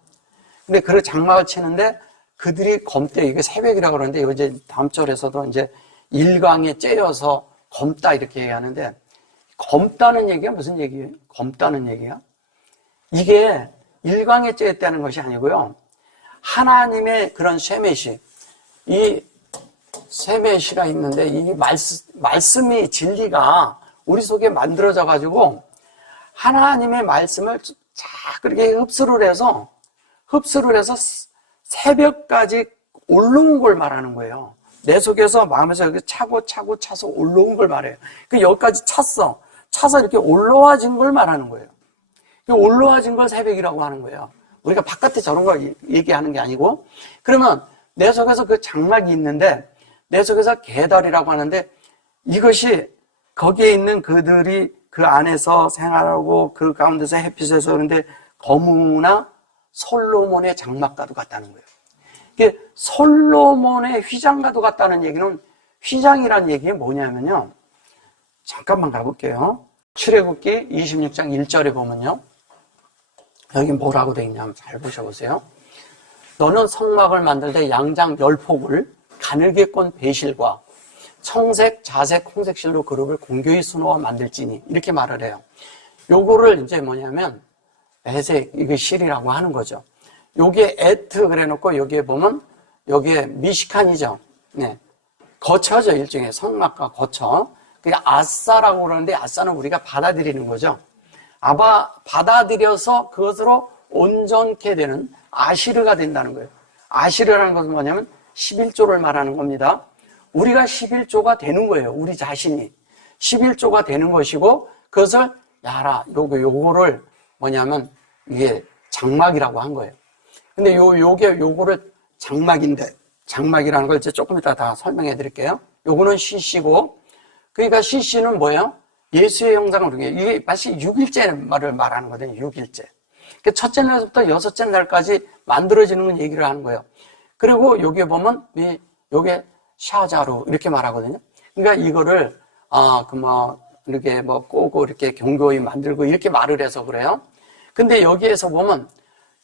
근데 그 장막을 치는데 그들이 검대, 이게 새벽이라고 그러는데 이제 다음 절에서도 이제 일광에 째여서 검다 이렇게 얘기하는데 검다는 얘기가 무슨 얘기예요? 검다는 얘기가? 이게 일광에 쬐었다는 것이 아니고요. 하나님의 그런 쉐메시, 이 쉐메시가 있는데 이 말씀이 진리가 우리 속에 만들어져 가지고 하나님의 말씀을 쫙 그렇게 흡수를 해서 새벽까지 올라온 걸 말하는 거예요. 내 속에서 마음에서 이렇게 차서 올라온 걸 말해요. 그 여기까지 차서 이렇게 올라와진 걸 말하는 거예요. 올라와진 걸 새벽이라고 하는 거예요. 우리가 바깥에 저런 거 얘기하는 게 아니고, 그러면 내 속에서 그 장막이 있는데 내 속에서 계달이라고 하는데, 이것이 거기에 있는 그들이 그 안에서 생활하고 그 가운데서 햇빛에서 그런데 거무나 솔로몬의 장막과도 같다는 거예요. 이게 솔로몬의 휘장과도 같다는 얘기는, 휘장이라는 얘기가 뭐냐면요, 잠깐만 가볼게요. 출애굽기 26장 1절에 보면요, 여기 뭐라고 되어 있냐면 잘 보셔보세요. 너는 성막을 만들 때 양장 10폭을 가늘게 꼰 배실과 청색, 자색, 홍색실로 그룹을 공교히 수놓아 만들지니, 이렇게 말을 해요. 요거를 이제 뭐냐면 배색, 이게 실이라고 하는 거죠. 요게 에트 그래 놓고 여기에 보면 여기에 미시칸이죠. 네. 거처죠. 일종의 성막과 거처. 그게 아싸라고 그러는데, 아싸는 우리가 받아들이는 거죠. 받아들여서 그것으로 온전케 되는 아시르가 된다는 거예요. 아시르라는 것은 뭐냐면 11조를 말하는 겁니다. 우리가 11조가 되는 거예요. 우리 자신이 11조가 되는 것이고, 그것을 요거를 뭐냐면 이게 장막이라고 한 거예요. 근데 요거를 장막이라는 걸 이제 조금 이따 다 설명해 드릴게요. 요거는 CC고, 그러니까 CC는 뭐예요? 예수의 형상으로, 이게 마치 6일째 말을 말하는 거거든요. 6일째. 첫째 날부터 여섯째 날까지 만들어지는 얘기를 하는 거예요. 그리고 여기에 보면, 요게 샤자루, 이렇게 말하거든요. 그러니까 이거를, 이렇게 꼬고, 이렇게 경고히 만들고, 이렇게 말을 해서 그래요. 근데 여기에서 보면,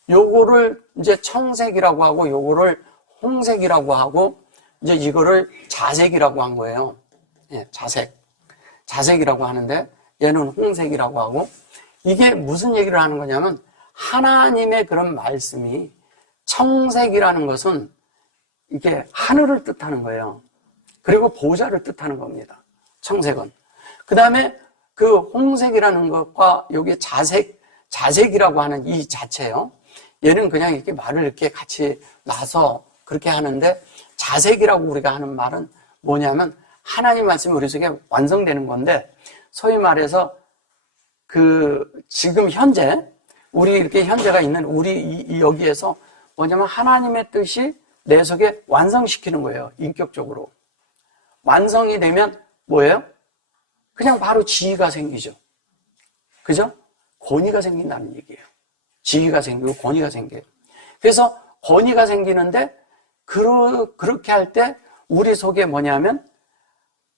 요거를 이제 청색이라고 하고, 요거를 홍색이라고 하고, 이제 이거를 자색이라고 한 거예요. 예, 자색이라고 하는데, 얘는 홍색이라고 하고, 이게 무슨 얘기를 하는 거냐면, 하나님의 그런 말씀이, 청색이라는 것은 이게 하늘을 뜻하는 거예요. 그리고 보좌를 뜻하는 겁니다. 청색은. 그 다음에 그 홍색이라는 것과 여기 자색이라고 하는 이 자체요. 얘는 그냥 이렇게 말을 이렇게 같이 놔서 그렇게 하는데, 자색이라고 우리가 하는 말은 뭐냐면 하나님 말씀이 우리 속에 완성되는 건데, 소위 말해서 지금 현재 우리 이렇게 현재가 있는 우리 여기에서 뭐냐면 하나님의 뜻이 내 속에 완성시키는 거예요. 인격적으로. 완성이 되면 뭐예요? 그냥 바로 지위가 생기죠. 그죠? 권위가 생긴다는 얘기예요. 지위가 생기고 권위가 생겨요. 그래서 권위가 생기는데, 그렇게 할 때 우리 속에 뭐냐면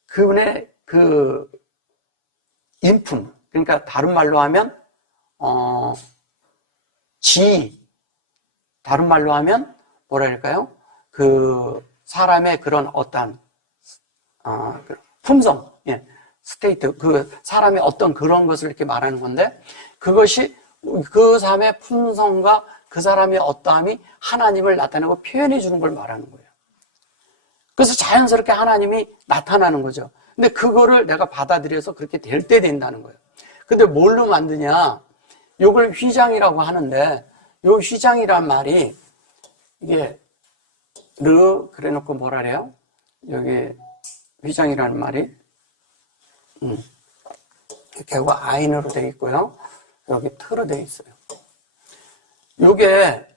그분의 그 인품, 그러니까 다른 말로 하면 지위, 다른 말로 하면 뭐랄까요? 그 사람의 그런 어떤 품성, 예, 스테이트, 그 사람의 어떤 그런 것을 이렇게 말하는 건데, 그것이 그 사람의 품성과 그 사람의 어떠함이 하나님을 나타내고 표현해 주는 걸 말하는 거예요. 그래서 자연스럽게 하나님이 나타나는 거죠. 근데 그거를 내가 받아들여서 그렇게 될 때 된다는 거예요. 근데 뭘로 만드냐? 요걸 휘장이라고 하는데, 요 휘장이란 말이 이게 그래 놓고 뭐라 그래요? 여기 휘장이라는 말이 결국 아인으로 되어 있고요. 여기 트로 되어 있어요. 요게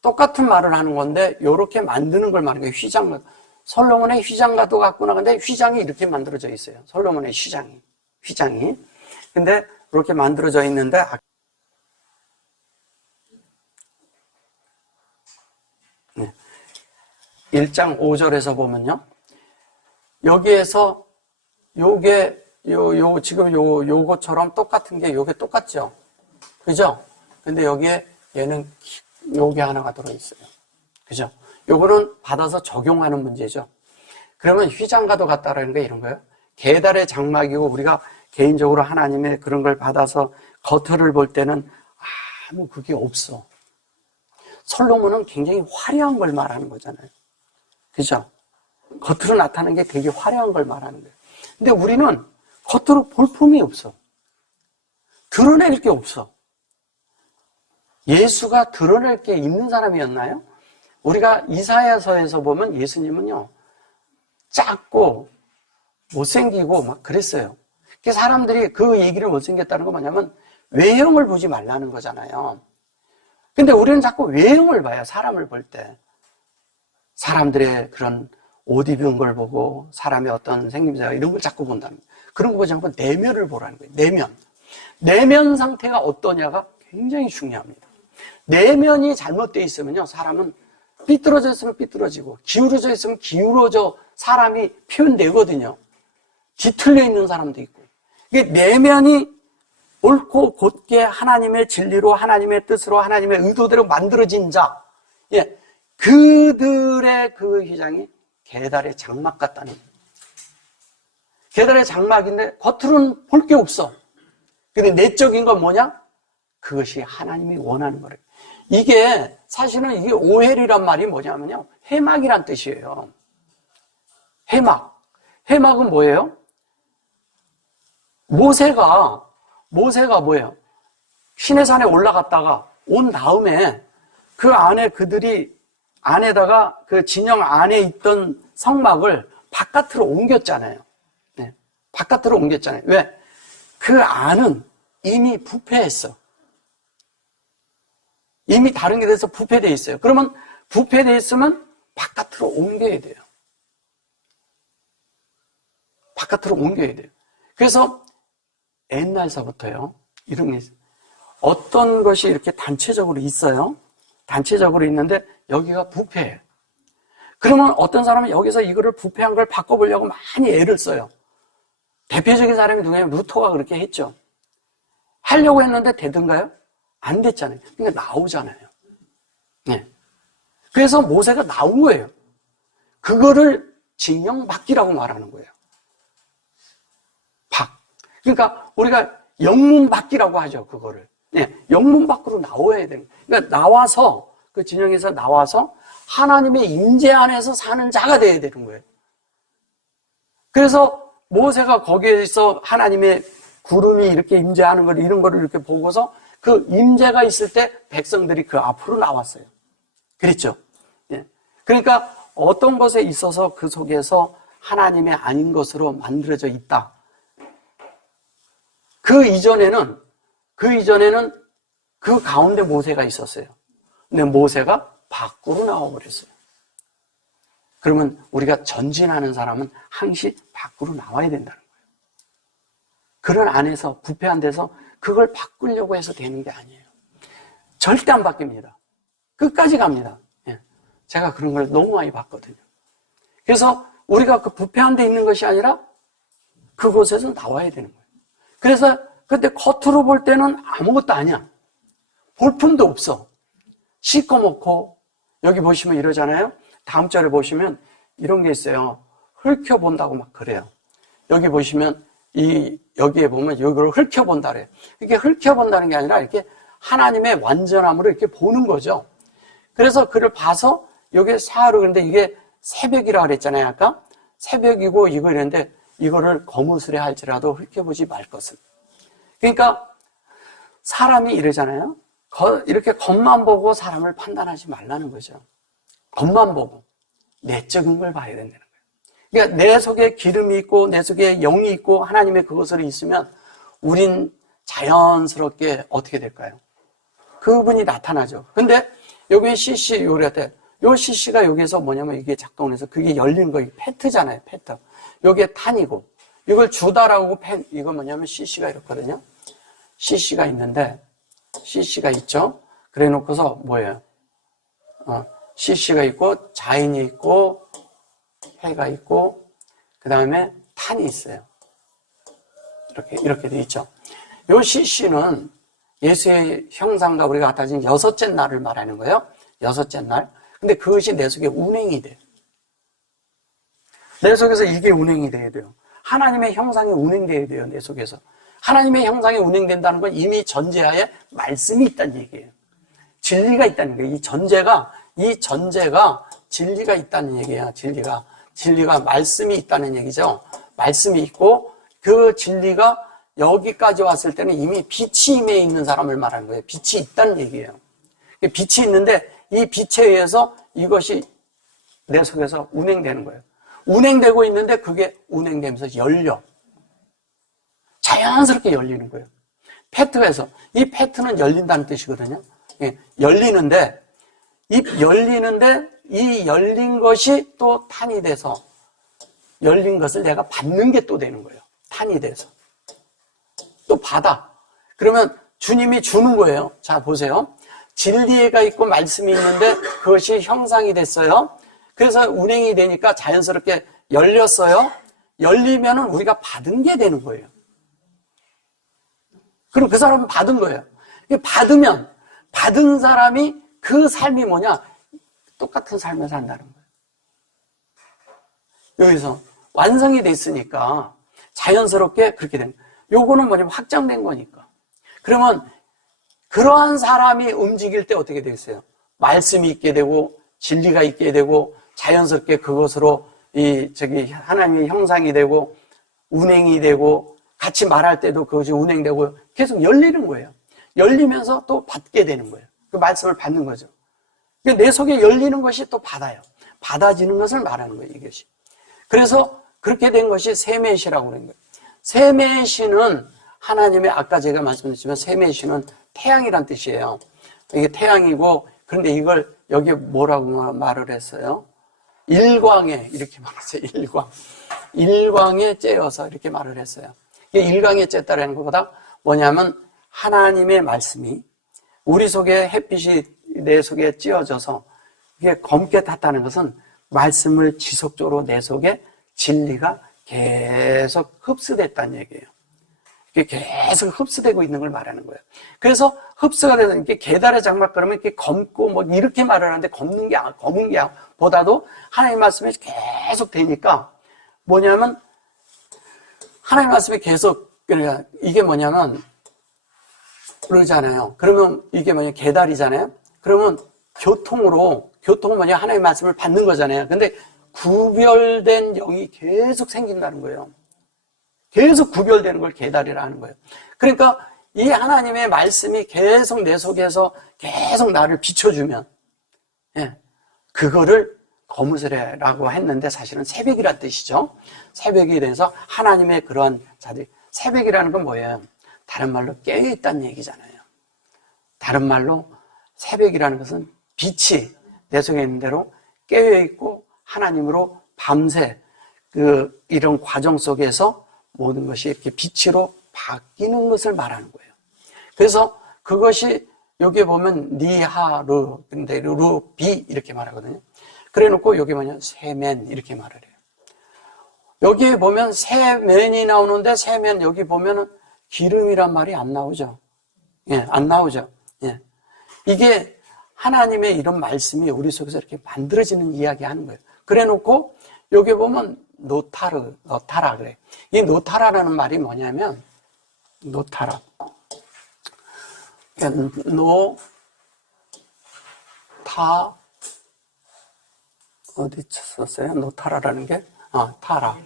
똑같은 말을 하는 건데, 요렇게 만드는 걸 말하는 거예요. 휘장. 솔로몬의 휘장과도 같구나. 근데 휘장이 이렇게 만들어져 있어요. 솔로몬의 휘장이. 근데 이렇게 만들어져 있는데, 1장 5절에서 보면요. 여기에서 지금 요거처럼 똑같은 게 요게 똑같죠? 그죠? 근데 여기에 얘는 요게 하나가 들어있어요. 그죠? 요거는 받아서 적용하는 문제죠. 그러면 휘장과도 같다라는 게 이런 거예요. 계달의 장막이고, 우리가 개인적으로 하나님의 그런 걸 받아서 겉을 볼 때는 아무 그게 없어. 솔로몬은 굉장히 화려한 걸 말하는 거잖아요. 그죠? 겉으로 나타나는 게 되게 화려한 걸 말하는 거예요. 근데 우리는 겉으로 볼품이 없어. 드러낼 게 없어. 예수가 드러낼 게 있는 사람이었나요? 우리가 이사야서에서 보면 예수님은요, 작고 못생기고 막 그랬어요. 사람들이 그 얘기를 못생겼다는 건 뭐냐면 외형을 보지 말라는 거잖아요. 근데 우리는 자꾸 외형을 봐요. 사람을 볼 때. 사람들의 그런 옷 입은 걸 보고 사람의 어떤 생김새가 이런 걸 자꾸 본다는 거예요. 그런 거 보지 않고 내면을 보라는 거예요. 내면. 내면 상태가 어떠냐가 굉장히 중요합니다. 내면이 잘못되어 있으면요, 사람은 삐뚤어져 있으면 삐뚤어지고 기울어져 있으면 기울어져 사람이 표현되거든요. 뒤틀려 있는 사람도 있고. 이게 내면이 옳고 곧게 하나님의 진리로 하나님의 뜻으로 하나님의 의도대로 만들어진 자, 예, 그들의 그 휘장이 게달의 장막 같다는 거예요. 게달의 장막인데 겉으로는 볼 게 없어. 근데 내적인 건 뭐냐? 그것이 하나님이 원하는 거래요. 이게 사실은 이게 오헬이란 말이 뭐냐면요, 회막이란 뜻이에요. 회막. 회막은 뭐예요? 모세가 뭐예요? 시내산에 올라갔다가 온 다음에 그 안에 그들이 안에다가 그 진영 안에 있던 성막을 바깥으로 옮겼잖아요. 네, 바깥으로 옮겼잖아요. 왜? 그 안은 이미 부패했어. 이미 다른 게 돼서 부패되어 있어요. 그러면 부패되어 있으면 바깥으로 옮겨야 돼요. 바깥으로 옮겨야 돼요. 그래서 옛날서부터요, 이런 게 있어요. 어떤 것이 이렇게 단체적으로 있어요. 단체적으로 있는데 여기가 부패해요. 그러면 어떤 사람은 여기서 이거를 부패한 걸 바꿔보려고 많이 애를 써요. 대표적인 사람이 누구냐면 루터가 그렇게 했죠. 하려고 했는데 되던가요? 안 됐잖아요. 그러니까 나오잖아요. 네. 그래서 모세가 나온 거예요. 그거를 징용 막기라고 말하는 거예요. 그러니까 우리가 영문 밖이라고 하죠, 그거를. 네, 영문 밖으로 나와야 되는 거예요. 그러니까 나와서, 그 진영에서 나와서 하나님의 임재 안에서 사는 자가 되어야 되는 거예요. 그래서 모세가 거기에서 하나님의 구름이 이렇게 임재하는 걸, 이런 거를 이렇게 보고서 그 임재가 있을 때 백성들이 그 앞으로 나왔어요. 그랬죠? 네. 그러니까 어떤 것에 있어서 그 속에서 하나님의 아닌 것으로 만들어져 있다. 그 이전에는 그 가운데 모세가 있었어요. 근데 모세가 밖으로 나와버렸어요. 그러면 우리가 전진하는 사람은 항시 밖으로 나와야 된다는 거예요. 그런 안에서, 부패한 데서 그걸 바꾸려고 해서 되는 게 아니에요. 절대 안 바뀝니다. 끝까지 갑니다. 예. 제가 그런 걸 너무 많이 봤거든요. 그래서 우리가 그 부패한 데 있는 것이 아니라 그곳에서 나와야 되는 거예요. 그래서 근데 겉으로 볼 때는 아무것도 아니야. 볼품도 없어. 시꺼멓고, 여기 보시면 이러잖아요. 다음 절에 보시면 이런 게 있어요. 훑혀본다고 막 그래요. 여기 보시면 여기에 보면 이걸 훑혀본다 그래요. 이게 훑혀본다는 게 아니라 이렇게 하나님의 완전함으로 이렇게 보는 거죠. 그래서 그를 봐서 여기에 사하루, 그런데 이게 새벽이라 그랬잖아요. 아까 새벽이고 이거 이랬는데 이거를 거무스레 할지라도 훑혀보지 말 것을. 그러니까 사람이 이러잖아요. 이렇게 겉만 보고 사람을 판단하지 말라는 거죠. 겉만 보고 내적인 걸 봐야 된다는 거예요. 그러니까 내 속에 기름이 있고 내 속에 영이 있고 하나님의 그것으로 있으면 우린 자연스럽게 어떻게 될까요? 그분이 나타나죠. 근데 여기 CC 요리한테 요 CC가 여기에서 뭐냐면 이게 작동을 해서 그게 열리는 거, 페트잖아요. 페트. 요게 탄이고 이걸 주다라고 이거 뭐냐면 CC가 이렇거든요. CC가 있는데 CC가 있죠. 그래 놓고서 뭐예요? CC가 있고 자인이 있고 해가 있고 그 다음에 탄이 있어요. 이렇게 돼 있죠. 요 CC는 예수의 형상과 우리가 같아진 여섯째 날을 말하는 거예요. 여섯째 날. 근데 그것이 내 속에 운행이 돼요. 내 속에서 이게 운행이 돼야 돼요. 하나님의 형상이 운행돼야 돼요. 내 속에서. 하나님의 형상이 운행된다는 건 이미 전제하에 말씀이 있다는 얘기예요. 진리가 있다는 거예요. 이 전제가 진리가 있다는 얘기예요. 진리가 말씀이 있다는 얘기죠. 말씀이 있고 그 진리가 여기까지 왔을 때는 이미 빛이 임해 있는 사람을 말하는 거예요. 빛이 있다는 얘기예요. 빛이 있는데 이 빛에 의해서 이것이 내 속에서 운행되는 거예요. 운행되고 있는데 그게 운행되면서 열려. 자연스럽게 열리는 거예요. 페트에서. 이 페트는 열린다는 뜻이거든요. 열리는데 이 열린 것이 또 탄이 돼서 열린 것을 내가 받는 게 또 되는 거예요. 탄이 돼서. 또 받아. 그러면 주님이 주는 거예요. 자, 보세요. 진리가 있고 말씀이 있는데 그것이 형상이 됐어요. 그래서 운행이 되니까 자연스럽게 열렸어요. 열리면은 우리가 받은 게 되는 거예요. 그럼 그 사람은 받은 거예요. 받으면 받은 사람이 그 삶이 뭐냐? 똑같은 삶을 산다는 거예요. 여기서 완성이 됐으니까 자연스럽게 그렇게 되는 거예요. 요거는 뭐냐면 확장된 거니까. 그러면 그러한 사람이 움직일 때 어떻게 되겠어요? 말씀이 있게 되고 진리가 있게 되고 자연스럽게 그것으로 하나님의 형상이 되고 운행이 되고 같이 말할 때도 그것이 운행되고 계속 열리는 거예요. 열리면서 또 받게 되는 거예요. 그 말씀을 받는 거죠. 내 속에 열리는 것이 또 받아요. 받아지는 것을 말하는 거예요, 이것이. 그래서 그렇게 된 것이 세메시라고 그러는 거예요. 세메시는 하나님의 아까 제가 말씀드렸지만 세메시는 태양이란 뜻이에요. 이게 태양이고 그런데 이걸 여기에 뭐라고 말을 했어요? 일광에 이렇게 말했어요. 일광에 쬐어서 이렇게 말을 했어요. 이게 일광에 쬐다라는 것보다 뭐냐면 하나님의 말씀이 우리 속에 햇빛이 내 속에 찧어져서 이게 검게 탔다는 것은 말씀을 지속적으로 내 속에 진리가 계속 흡수됐다는 얘기예요. 이게 계속 흡수되고 있는 걸 말하는 거예요. 그래서 흡수가 돼서 이렇게 계달의 장막 그러면 이렇게 검고 뭐 이렇게 말을 하는데 검은 게 보다도 하나님 말씀이 계속 되니까 뭐냐면 하나님 말씀이 계속 그러니까 이게 뭐냐면 그러잖아요. 그러면 이게 뭐냐 계달이잖아요. 그러면 교통은 뭐냐 하나님 말씀을 받는 거잖아요. 근데 구별된 영이 계속 생긴다는 거예요. 계속 구별되는 걸 계달이라 하는 거예요. 그러니까 이 하나님의 말씀이 계속 내 속에서 계속 나를 비춰주면 그거를 거무스레라고 했는데 사실은 새벽이란 뜻이죠. 새벽이 돼서 하나님의 그러한 자들이 새벽이라는 건 뭐예요? 다른 말로 깨어있다는 얘기잖아요. 다른 말로 새벽이라는 것은 빛이 내 속에 있는 대로 깨어있고 하나님으로 밤새 이런 과정 속에서 모든 것이 이렇게 빛으로 바뀌는 것을 말하는 거예요. 그래서 그것이 여기에 보면 니하르, 근데 루비 이렇게 말하거든요. 그래 놓고 여기 뭐냐 세면 이렇게 말을 해요. 여기에 보면 세면이 나오는데 세면 여기 보면은 기름이란 말이 안 나오죠. 안 나오죠. 이게 하나님의 이런 말씀이 우리 속에서 이렇게 만들어지는 이야기 하는 거예요. 그래 놓고 여기 보면 노타라 그래. 이 노타라라는 말이 뭐냐면 노타라. 어디 썼어요? 노타라라는 게? 타라.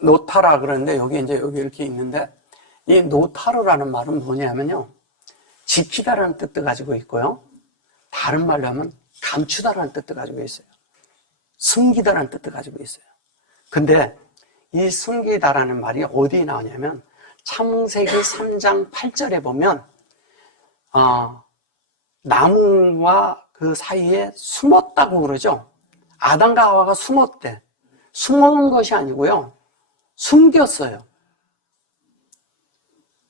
노타라 그러는데 여기 이렇게 있는데 이 노타르라는 말은 뭐냐면요. 지키다라는 뜻도 가지고 있고요. 다른 말로 하면 감추다라는 뜻도 가지고 있어요. 숨기다라는 뜻도 가지고 있어요. 근데 이 숨기다라는 말이 어디에 나오냐면 창세기 3장 8절에 보면 나무와 그 사이에 숨었다고 그러죠. 아담과 하와가 숨었대. 숨어온 것이 아니고요. 숨겼어요.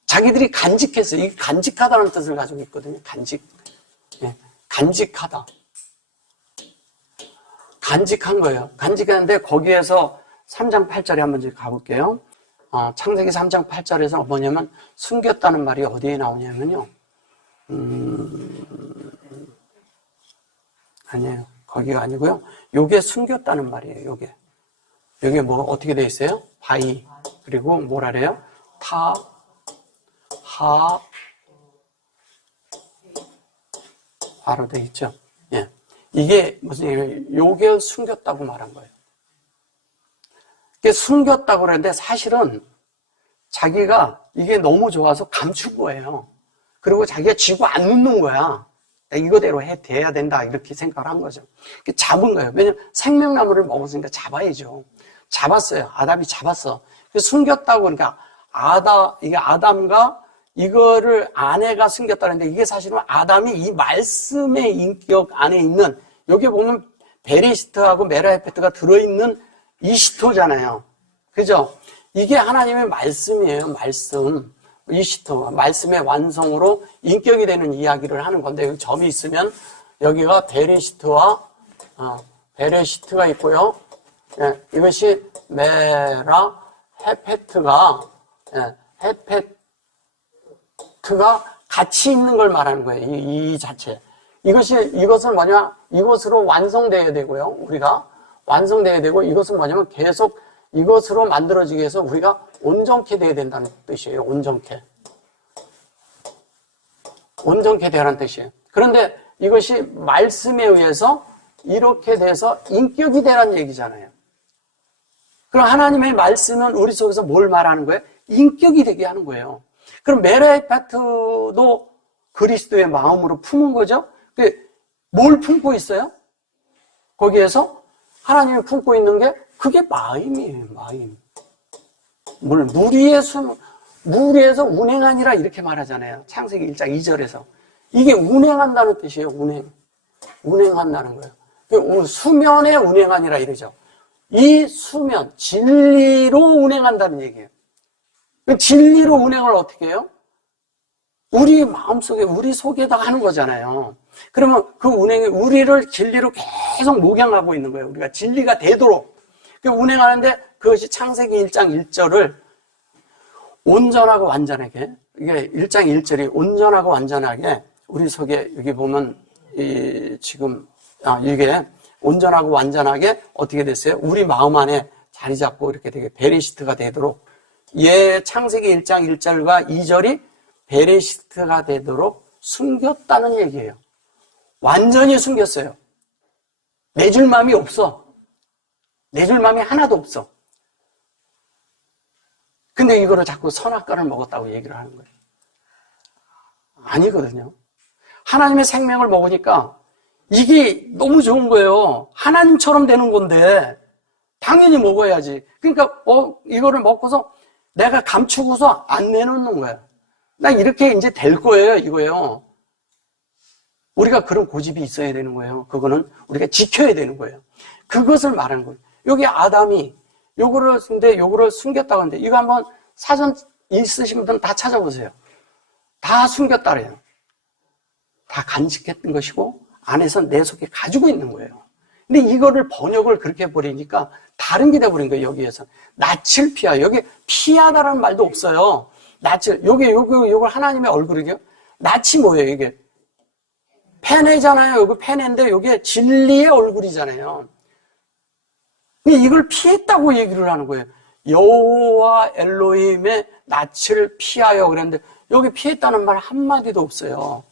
자기들이 간직했어요. 이게 간직하다는 뜻을 가지고 있거든요. 간직하다. 간직한 거예요. 간직하는데 거기에서 3장 8절에 한번 가볼게요. 창세기 3장 8절에서 뭐냐면 숨겼다는 말이 어디에 나오냐면요. 아니에요. 거기가 아니고요. 요게 숨겼다는 말이에요. 요게. 여기 뭐 어떻게 돼 있어요? 바이. 그리고 뭐라 그래요? 타, 하, 바로 돼 있죠. 예. 이게 무슨 얘기예요? 요게 숨겼다고 말한 거예요. 이게 숨겼다고 그러는데 사실은 자기가 이게 너무 좋아서 감춘 거예요. 그리고 자기가 쥐고 안 눕는 거야. 이거대로 돼야 된다 이렇게 생각을 한 거죠. 잡은 거예요. 왜냐면 생명나무를 먹었으니까 잡아야죠. 잡았어요. 아담이 잡았어. 숨겼다고 그러니까 이게 아담과 이거를 아내가 숨겼다는데 이게 사실은 아담이 이 말씀의 인격 안에 있는 여기 보면 베레시트하고 메라헤페트가 들어있는 이시토잖아요. 그죠? 이게 하나님의 말씀이에요. 말씀. 이시토. 말씀의 완성으로 인격이 되는 이야기를 하는 건데 여기 점이 있으면 여기가 베레시트와 베레시트가 있고요. 예, 이것이 메라헤페트가 헤페트가 같이 있는 걸 말하는 거예요. 이 자체. 이것은 뭐냐? 이것으로 완성되어야 되고요. 우리가 완성되어야 되고 이것은 뭐냐면 계속 이것으로 만들어지기 위해서 우리가 온전케 되어야 된다는 뜻이에요. 온전케. 온전케 되라는 뜻이에요. 그런데 이것이 말씀에 의해서 이렇게 돼서 인격이 되라는 얘기잖아요. 그럼 하나님의 말씀은 우리 속에서 뭘 말하는 거예요? 인격이 되게 하는 거예요. 그럼 메라헤페트도 그리스도의 마음으로 품은 거죠? 뭘 품고 있어요? 거기에서 하나님이 품고 있는 게 그게 마음이에요. 마음. 무리에서 운행하니라 이렇게 말하잖아요. 창세기 1장 2절에서. 이게 운행한다는 뜻이에요. 운행한다는 거예요. 수면에 운행하니라 이러죠. 이 수면, 진리로 운행한다는 얘기예요. 진리로 운행을 어떻게 해요? 우리 마음속에, 우리 속에다 하는 거잖아요. 그러면 그 운행이 우리를 진리로 계속 목양하고 있는 거예요. 우리가 진리가 되도록. 운행하는데 그것이 창세기 1장 1절을 온전하고 완전하게, 이게 1장 1절이 온전하고 완전하게 우리 속에 여기 보면 이게 온전하고 완전하게 어떻게 됐어요? 우리 마음 안에 자리 잡고 이렇게 되게 베레시트가 되도록 창세기 1장 1절과 2절이 베레시트가 되도록 숨겼다는 얘기예요. 완전히 숨겼어요. 내줄 마음이 없어. 내줄 마음이 하나도 없어. 근데 이거를 자꾸 선악과를 먹었다고 얘기를 하는 거예요. 아니거든요. 하나님의 생명을 먹으니까 이게 너무 좋은 거예요. 하나님처럼 되는 건데 당연히 먹어야지. 그러니까 이거를 먹고서 내가 감추고서 안 내놓는 거야. 나 이렇게 이제 될 거예요, 이거예요. 우리가 그런 고집이 있어야 되는 거예요. 그거는 우리가 지켜야 되는 거예요. 그것을 말하는 거예요. 여기 아담이 요거를 숨겼다고 하는데 이거 한번 사전 있으신 분들은 다 찾아보세요. 다 숨겼다 그래요. 다 간직했던 것이고 안에서 내 속에 가지고 있는 거예요. 근데 이거를 번역을 그렇게 해버리니까 다른 게 돼버린 거예요, 여기에서. 낯을 피하. 여기 피하다라는 말도 없어요. 낯을, 요걸 하나님의 얼굴이요. 낯이 뭐예요, 이게? 페네잖아요. 여기 페네인데, 이게 진리의 얼굴이잖아요. 근데 이걸 피했다고 얘기를 하는 거예요. 여호와 엘로힘의 낯을 피하여 그랬는데, 여기 피했다는 말 한마디도 없어요.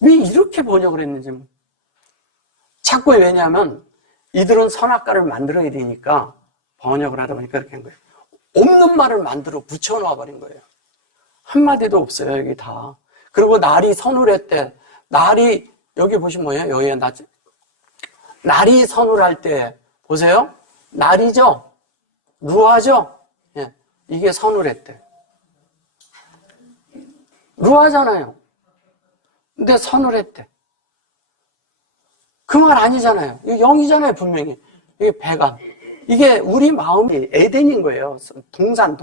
왜 이렇게 번역을 했는지. 자꾸 왜냐하면 이들은 선악과를 만들어야 되니까 번역을 하다 보니까 그렇게 한 거예요. 없는 말을 만들어 붙여놓아 버린 거예요. 한마디도 없어요, 여기 다. 그리고 날이 서늘했대. 날이, 여기 보시면 뭐예요? 여기에 날이 서늘할 때, 보세요. 날이죠? 루아죠? 예, 이게 서늘했대. 루아잖아요. 근데 서늘했대. 그 말 아니잖아요. 이거 영이잖아요, 분명히. 이게 배가. 이게 우리 마음이 에덴인 거예요. 동산.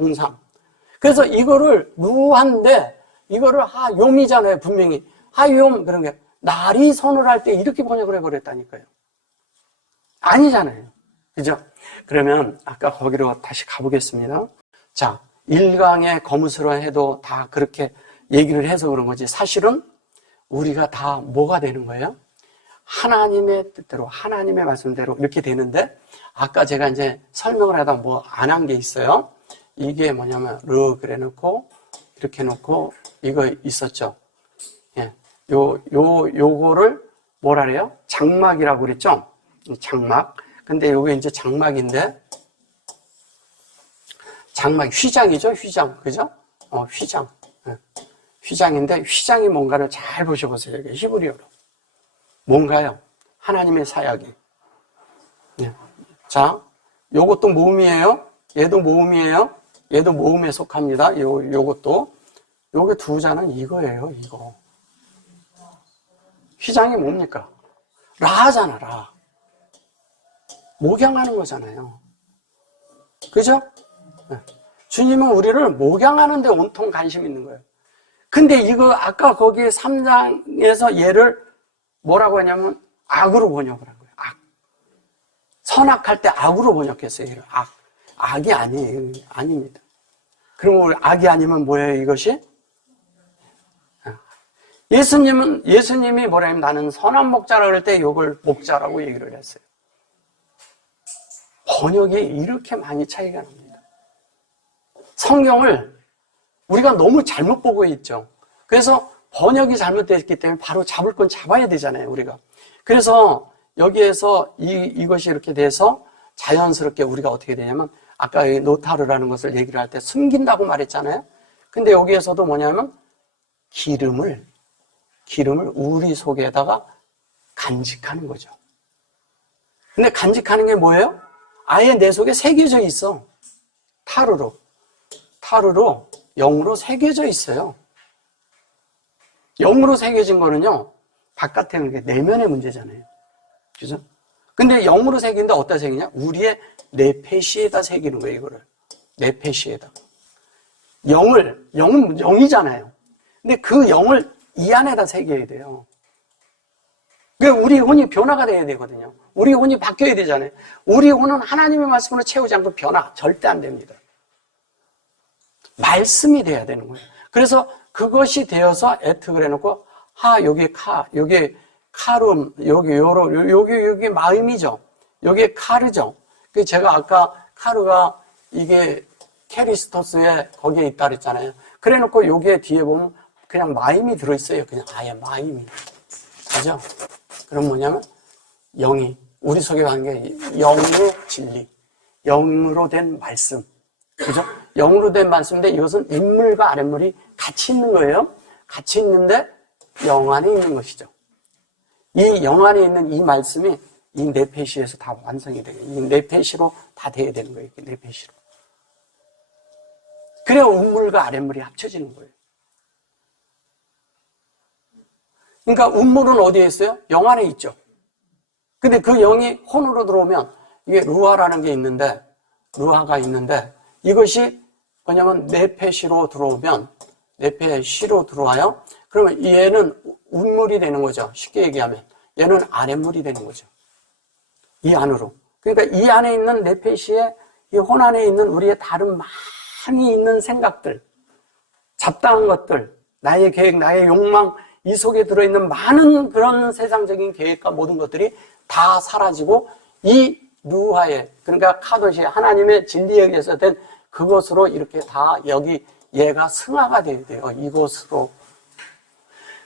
그래서 이거를 루한데, 이거를 하욤이잖아요, 분명히. 하욤, 그런 게. 날이 서늘할 때 이렇게 번역을 해버렸다니까요. 아니잖아요. 그죠? 그러면 아까 거기로 다시 가보겠습니다. 자, 1강의 거무스런 해도 다 그렇게 얘기를 해서 그런 거지. 사실은 우리가 다 뭐가 되는 거예요? 하나님의 뜻대로, 하나님의 말씀대로 이렇게 되는데, 아까 제가 이제 설명을 하다 뭐 안 한 게 있어요. 이게 뭐냐면 그래 놓고 이렇게 놓고 이거 있었죠. 예. 요거를 뭐라 그래요? 장막이라고 그랬죠? 장막. 근데 요게 이제 장막인데, 장막, 휘장이죠? 휘장. 그죠? 휘장. 예. 휘장인데, 휘장이 뭔가를 잘 보셔보세요. 여기 히브리어로. 뭔가요? 하나님의 사역이. 예. 자, 요것도 모음이에요. 얘도 모음이에요. 얘도 모음에 속합니다. 요것도. 요게 두 자는 이거예요, 이거. 휘장이 뭡니까? 라잖아, 라. 목양하는 거잖아요. 그죠? 네. 주님은 우리를 목양하는 데 온통 관심 있는 거예요. 근데 이거 아까 거기 3장에서 얘를 뭐라고 하냐면 악으로 번역을 한 거예요. 악. 선악할 때 악으로 번역했어요. 얘를 악. 악이 아니에요. 아닙니다. 그럼 악이 아니면 뭐예요, 이것이? 예수님이 뭐라 하면 나는 선한 목자라 그럴 때 이걸 목자라고 얘기를 했어요. 번역이 이렇게 많이 차이가 납니다. 성경을 우리가 너무 잘못 보고 있죠. 그래서 번역이 잘못됐기 때문에 바로 잡을 건 잡아야 되잖아요, 우리가. 그래서 여기에서 이것이 이렇게 돼서 자연스럽게 우리가 어떻게 되냐면 아까 노타르라는 것을 얘기를 할 때 숨긴다고 말했잖아요. 근데 여기에서도 뭐냐면 기름을 우리 속에다가 간직하는 거죠. 근데 간직하는 게 뭐예요? 아예 내 속에 새겨져 있어. 타르로 영으로 새겨져 있어요. 영으로 새겨진 거는요, 바깥에는 게 내면의 문제잖아요. 그죠? 근데 영으로 새긴데 어디다 새기냐? 우리의 내페시에다 새기는 거예요, 이거를. 내페시에다. 영은 영이잖아요. 근데 그 영을 이 안에다 새겨야 돼요. 그러니까 우리 혼이 변화가 돼야 되거든요. 우리 혼이 바뀌어야 되잖아요. 우리 혼은 하나님의 말씀으로 채우지 않고 변화 절대 안 됩니다. 말씀이 돼야 되는 거예요. 그래서 그것이 되어서 에트 그래 놓고 여기 여기 카룸, 여기 마음이죠. 여기 카르죠. 그 제가 아까 카르가 이게 캐리스토스에 거기에 있다 그랬잖아요. 그래 놓고 여기에 뒤에 보면 그냥 마임이 들어있어요. 그냥 아예 마임이. 그죠? 그럼 뭐냐면 영이 우리 속에 가는 게 영의 진리, 영으로 된 말씀. 그죠? 영으로 된 말씀인데 이것은 인물과 아랫물이 같이 있는 거예요. 같이 있는데 영 안에 있는 것이죠. 이 영 안에 있는 이 말씀이 이 네페시에서 다 완성이 돼요. 이 네페시로 다 돼야 되는 거예요. 네페시로. 그래야 운물과 아랫물이 합쳐지는 거예요. 그러니까 운물은 어디에 있어요? 영 안에 있죠. 근데 그 영이 혼으로 들어오면 이게 루아라는 게 있는데, 루아가 있는데 이것이 뭐냐면 네페시로 들어오면, 네페시로 들어와요. 그러면 얘는 운물이 되는 거죠. 쉽게 얘기하면 얘는 아랫물이 되는 거죠. 이 안으로. 그러니까 이 안에 있는 네페시에, 이 혼 안에 있는 우리의 다른 많이 있는 생각들, 잡다한 것들, 나의 계획, 나의 욕망, 이 속에 들어있는 많은 그런 세상적인 계획과 모든 것들이 다 사라지고 이 루하에, 그러니까 카도시, 하나님의 진리에 의해서 된 그것으로 이렇게 다 여기 얘가 승화가 돼야 돼요. 이곳으로.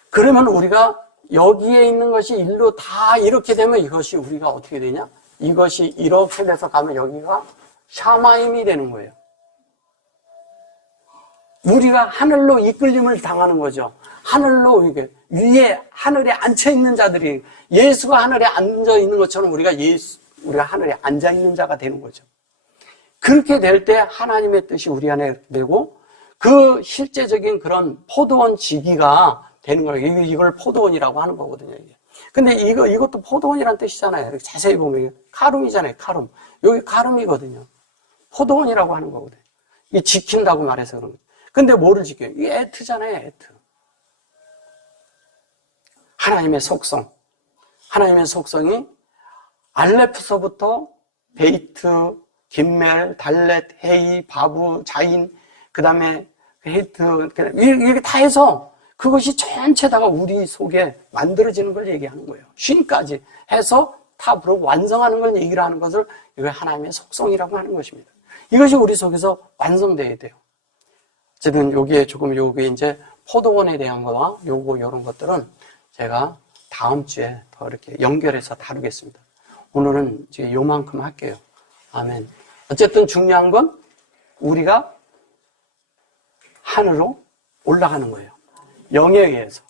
그러면 우리가 여기에 있는 것이 일로 다 이렇게 되면 이것이 우리가 어떻게 되냐? 이것이 이렇게 돼서 가면 여기가 샤마임이 되는 거예요. 우리가 하늘로 이끌림을 당하는 거죠. 하늘로 이게 위에 하늘에 앉혀 있는 자들이, 예수가 하늘에 앉아 있는 것처럼 우리가 하늘에 앉아 있는 자가 되는 거죠. 그렇게 될 때 하나님의 뜻이 우리 안에 되고 그 실제적인 그런 포도원 지기가 되는 거예요. 이걸 포도원이라고 하는 거거든요, 이게. 근데 이것도 포도원이라는 뜻이잖아요. 자세히 보면 카룸이잖아요, 카룸. 여기 카룸이거든요. 포도원이라고 하는 거거든요. 이게 지킨다고 말해서 그런 거예요. 근데 뭐를 지켜요? 이게 에트잖아요, 에트. 하나님의 속성. 하나님의 속성이 알레프서부터 베이트, 김멜, 달렛, 헤이, 바부, 자인, 그 다음에 헤이트, 이렇게 다 해서 그것이 전체다가 우리 속에 만들어지는 걸 얘기하는 거예요. 쉰까지 해서 답으로 완성하는 걸 얘기를 하는 것을 이걸 하나님의 속성이라고 하는 것입니다. 이것이 우리 속에서 완성되어야 돼요. 어쨌든 여기에 조금 요게 이제 포도원에 대한 거와 요런 것들은 제가 다음 주에 더 이렇게 연결해서 다루겠습니다. 오늘은 이제 요만큼 할게요. 아멘. 어쨌든 중요한 건 우리가 하늘로 올라가는 거예요. 영에 의해서.